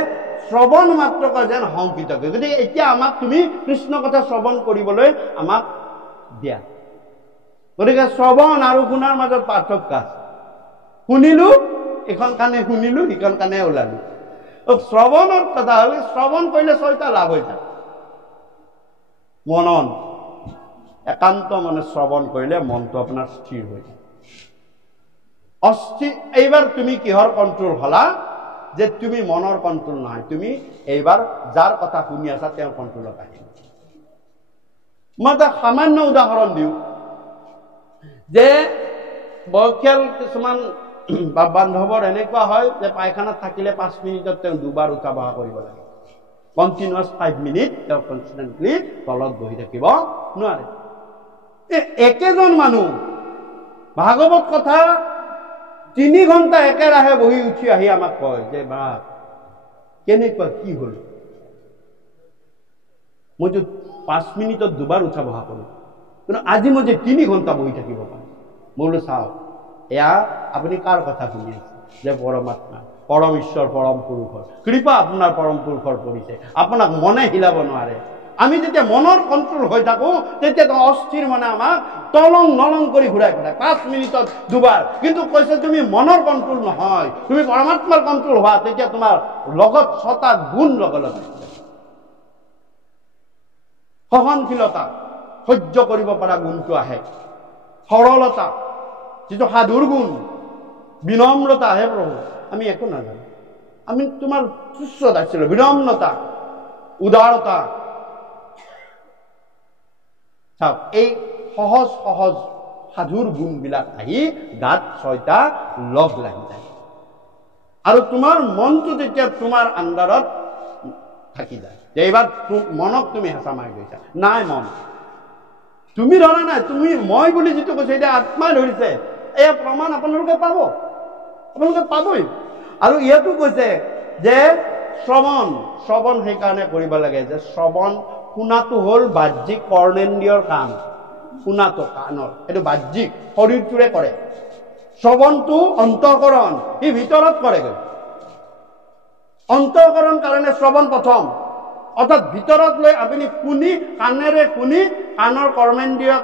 শ্ৰৱণ মাত্ৰকে যেন সংকিত। গতিকে এতিয়া আমাক তুমি কৃষ্ণ কথা শ্ৰৱণ কৰিবলৈ আমাক দিয়া। গতিকে শ্ৰৱণ আৰু শুনাৰ মাজত পাৰ্থক্য আছে। শুনিলো, এখন কাণে শুনিলো, সিখন কাণে ওলালো। শ্ৰৱণৰ কথা হলে শ্ৰৱণ কৰিলে 6টা লাভ হৈ যায়। মনন, একান্ত মনে শ্ৰৱণ কৰিলে মনটো আপোনাৰ স্থিৰ হৈ যায়। এইবাৰ তুমি কিহৰ কণ্ট্ৰোল হলা যে তুমি মনৰ কণ্ট্ৰোল নহয়, তুমি এইবাৰ যাৰ কথা শুনি আছা তেওঁৰ কণ্ট্ৰোলত আহিল। মই এটা সামান্য উদাহৰণ দিওঁ যে বয়সীয়াল কিছুমান বান্ধৱৰ এনেকুৱা হয় যে পায়খানাত থাকিলে 5 মিনিটত তেওঁ 2বাৰ উঠা বহা কৰিব লাগে। কণ্টিনিউৱাছ 5 মিনিট তেওঁ কনষ্টেণ্টলি তলত বহি থাকিব নোৱাৰে। একেজন মানুহ ভাগৱত কথা 3 ঘণ্টা একেৰাহে বহি উঠি আহি আমাক কয় যে বা কেনেকুৱা কি হল, মইতো 5 মিনিটত 2বাৰ উঠা বহা কৰো, কিন্তু আজি মই যে 3 ঘণ্টা বহি থাকিব পাৰো। মই বোলো চাওক, এয়া আপুনি কাৰ কথা শুনি আছে? যে পৰমাত্মা, পৰম ঈশ্বৰ, পৰম পুৰুষৰ কৃপা আপোনাৰ পৰম পুৰুষৰ পৰিছে, আপোনাক মনে হিলাব নোৱাৰে। আমি যেতিয়া মনৰ কণ্ট্ৰোল হৈ থাকো তেতিয়া অস্থিৰ মনে আমাক তলং নলং কৰি ঘূৰাই ঘূৰাই 5 মিনিটত 2বাৰ। কিন্তু কৈছে তুমি মনৰ কণ্ট্ৰোল নহয়, তুমি পৰমাত্মাৰ কণ্ট্ৰোল হোৱা, তেতিয়া তোমাৰ লগত 6টা গুণ লগত সহনশীলতা, সহ্য কৰিব পৰা গুণটো আহে, সৰলতা যিটো সাধুৰ গুণ, বিনম্ৰতা। হে প্ৰভু আমি একো নাজানো, আমি তোমাৰ তুচ্ছ দাইছিলো, বিনম্ৰতা, উদাৰতা। চাওক এই সহজ সহজ সাধুৰ গুণবিলাক আহি গাত 6টা লগ লাগি যায় আৰু তোমাৰ মনটো তেতিয়া তোমাৰ আণ্ডাৰত থাকি যায়। যে এইবাৰ মনক তুমি হেঁচা মাৰি গৈছা, নাই মন তুমি ধৰা নাই, তুমি মই বুলি যিটো কৈছে এতিয়া আত্মাই ধৰিছে। এয়া প্ৰমাণ আপোনালোকে পাব, আপোনালোকে পাবই। আৰু ইয়াতো কৈছে যে শ্ৰৱণ সেইকাৰণে কৰিব লাগে যে শ্ৰৱণ শুনাটো হ'ল বাহ্যিক কৰ্ণেন্দ্ৰিয়ৰ কাম। শুনাটো কাণৰ, সেইটো বাহ্যিক শৰীৰটোৰে কৰে। শ্ৰৱণটো অন্তঃকৰণ, ই ভিতৰত কৰেগৈ। অন্তঃকৰণ কাৰণে শ্ৰৱণ প্ৰথম, অৰ্থাৎ ভিতৰত লৈ আপুনি শুনি, কাণেৰে শুনি, কাণৰ কৰ্মেন্দ্ৰিয়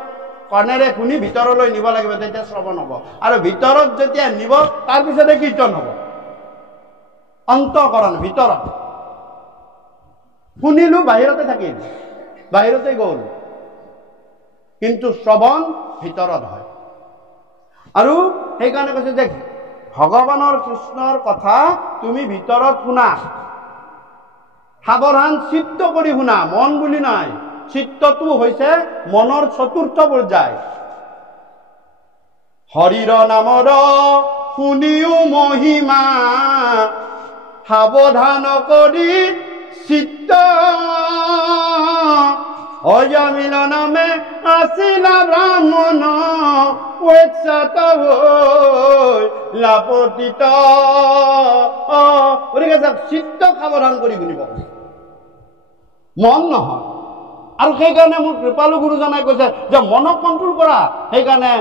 কাণেৰে শুনি ভিতৰলৈ নিব লাগিব, তেতিয়া শ্ৰৱণ হ'ব। আৰু ভিতৰত যেতিয়া নিব তাৰপিছতে কীৰ্তন হ'ব। অন্তঃকৰণ ভিতৰত, শুনিলো বাহিৰতে থাকিল, বাহিৰতে গ'ল, কিন্তু শ্ৰৱণ ভিতৰত হয়। আৰু সেইকাৰণে কৈছে যে ভগৱানৰ কৃষ্ণৰ কথা তুমি ভিতৰত শুনা, সাৱধান চিত্ত কৰি শুনা, মন বুলি নাই। চিত্তটো হৈছে মনৰ 4ৰ্থ পৰ্যায়। হৰিৰ নামৰ শুনিও মহিমা, সাৱধান কৰি চিত্ত, অজমিল নামে আছিলা ব্ৰাহ্মণ, উৎসাত হৈ লাপতিত। গতিকে চিত্ত সাৱধান কৰি শুনিব, মন নহয়। আৰু সেইকাৰণে মোৰ কৃপালু গুৰুজনাই কৈছে যে মনক কণ্ট্ৰোল কৰা। সেইকাৰণে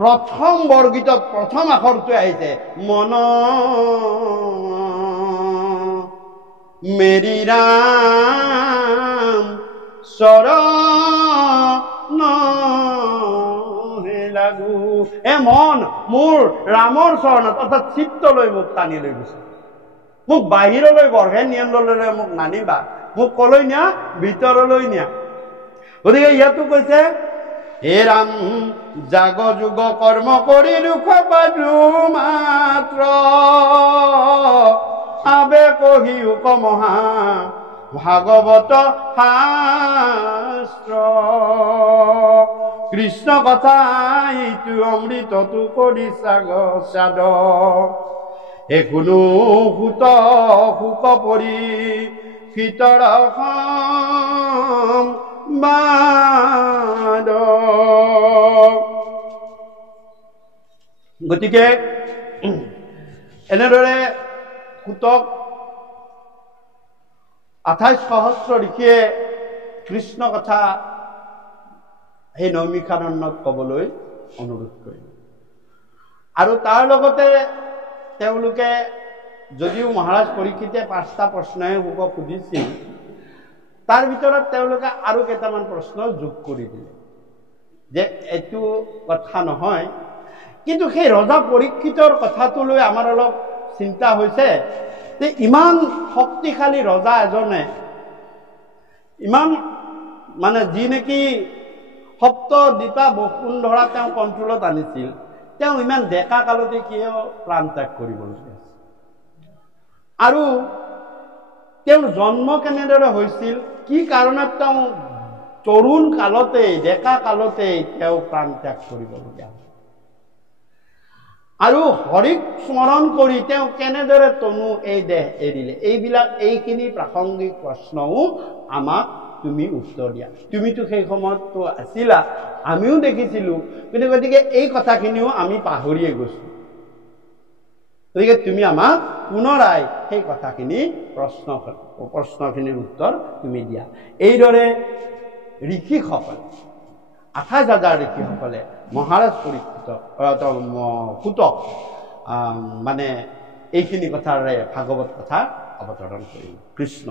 প্ৰথম বৰগীতত প্ৰথম আখৰটোৱে আহিছে মন মেৰি ৰাম চৰণ লাগু। এ মন মোৰ ৰামৰ চৰণত, অৰ্থাৎ চিত্তলৈ মোক টানি লৈ গৈছে। মোক বাহিৰলৈ বৰহে নিয়ন্ত্ৰণলৈ মোক নানিবা, মোক কলৈ নিয়া? ভিতৰলৈ নিয়া। গতিকে ইয়াতো কৈছে হে ৰাম জাগ যুগ কৰ্ম কৰি দুখ পালো মাত্ৰ, আবে কহি উপমহা ভাগৱত শাস্ত্ৰ। কৃষ্ণ কথা ইটো অমৃতটো কৰি সাদ, একোনো সুত সুখ পৰি ভিতৰ বাদ। গতিকে এনেদৰে সুতক 28 সহস্ৰ ঋষিয়ে কৃষ্ণ কথা সেই নৈমিষাৰণ্যত ক'বলৈ অনুৰোধ কৰিলে। আৰু তাৰ লগতে তেওঁলোকে যদিও মহাৰাজ পৰীক্ষিতে 5টা প্ৰশ্নহে শুকক সুধিছিল, তাৰ ভিতৰত তেওঁলোকে আৰু কেইটামান প্ৰশ্ন যোগ কৰি দিলে যে এইটো কথা নহয়। কিন্তু সেই ৰজা পৰীক্ষিতৰ কথাটো লৈ আমাৰ অলপ চিন্তা হৈছে যে ইমান শক্তিশালী ৰজা এজনে, ইমান মানে যি নেকি সপ্ত দীপা বসুন্ধৰা তেওঁ কণ্ট্ৰোলত আনিছিল, তেওঁ ইমান ডেকা কালতে কিয় প্ৰাণ ত্যাগ কৰিবলগীয়া আছে আৰু তেওঁৰ জন্ম কেনেদৰে হৈছিল কি কাৰণত তেওঁ তৰুণ কালতে ডেকা কালতে তেওঁ প্ৰাণ ত্যাগ কৰিবলগীয়া হয় আৰু হৰিক স্মৰণ কৰি তেওঁ কেনেদৰে তনু এই দেহ এৰিলে এইখিনি প্ৰাসংগিক প্ৰশ্নও আমাক তুমি উত্তৰ দিয়া তুমিতো সেই সময়তো আছিলা আমিও দেখিছিলো কিন্তু গতিকে এই কথাখিনিও আমি পাহৰিয়ে গৈছো গতিকে তুমি আমাক পুনৰাই সেই কথাখিনি প্ৰশ্নখিনিৰ উত্তৰ তুমি দিয়া এইদৰে ঋষিসকলে 28,000 ঋষিসকলে মহাৰাজ পৰীক্ষিতক মানে এইখিনি কথাৰে ভাগৱত কথা অৱতৰণ কৰিলে কৃষ্ণ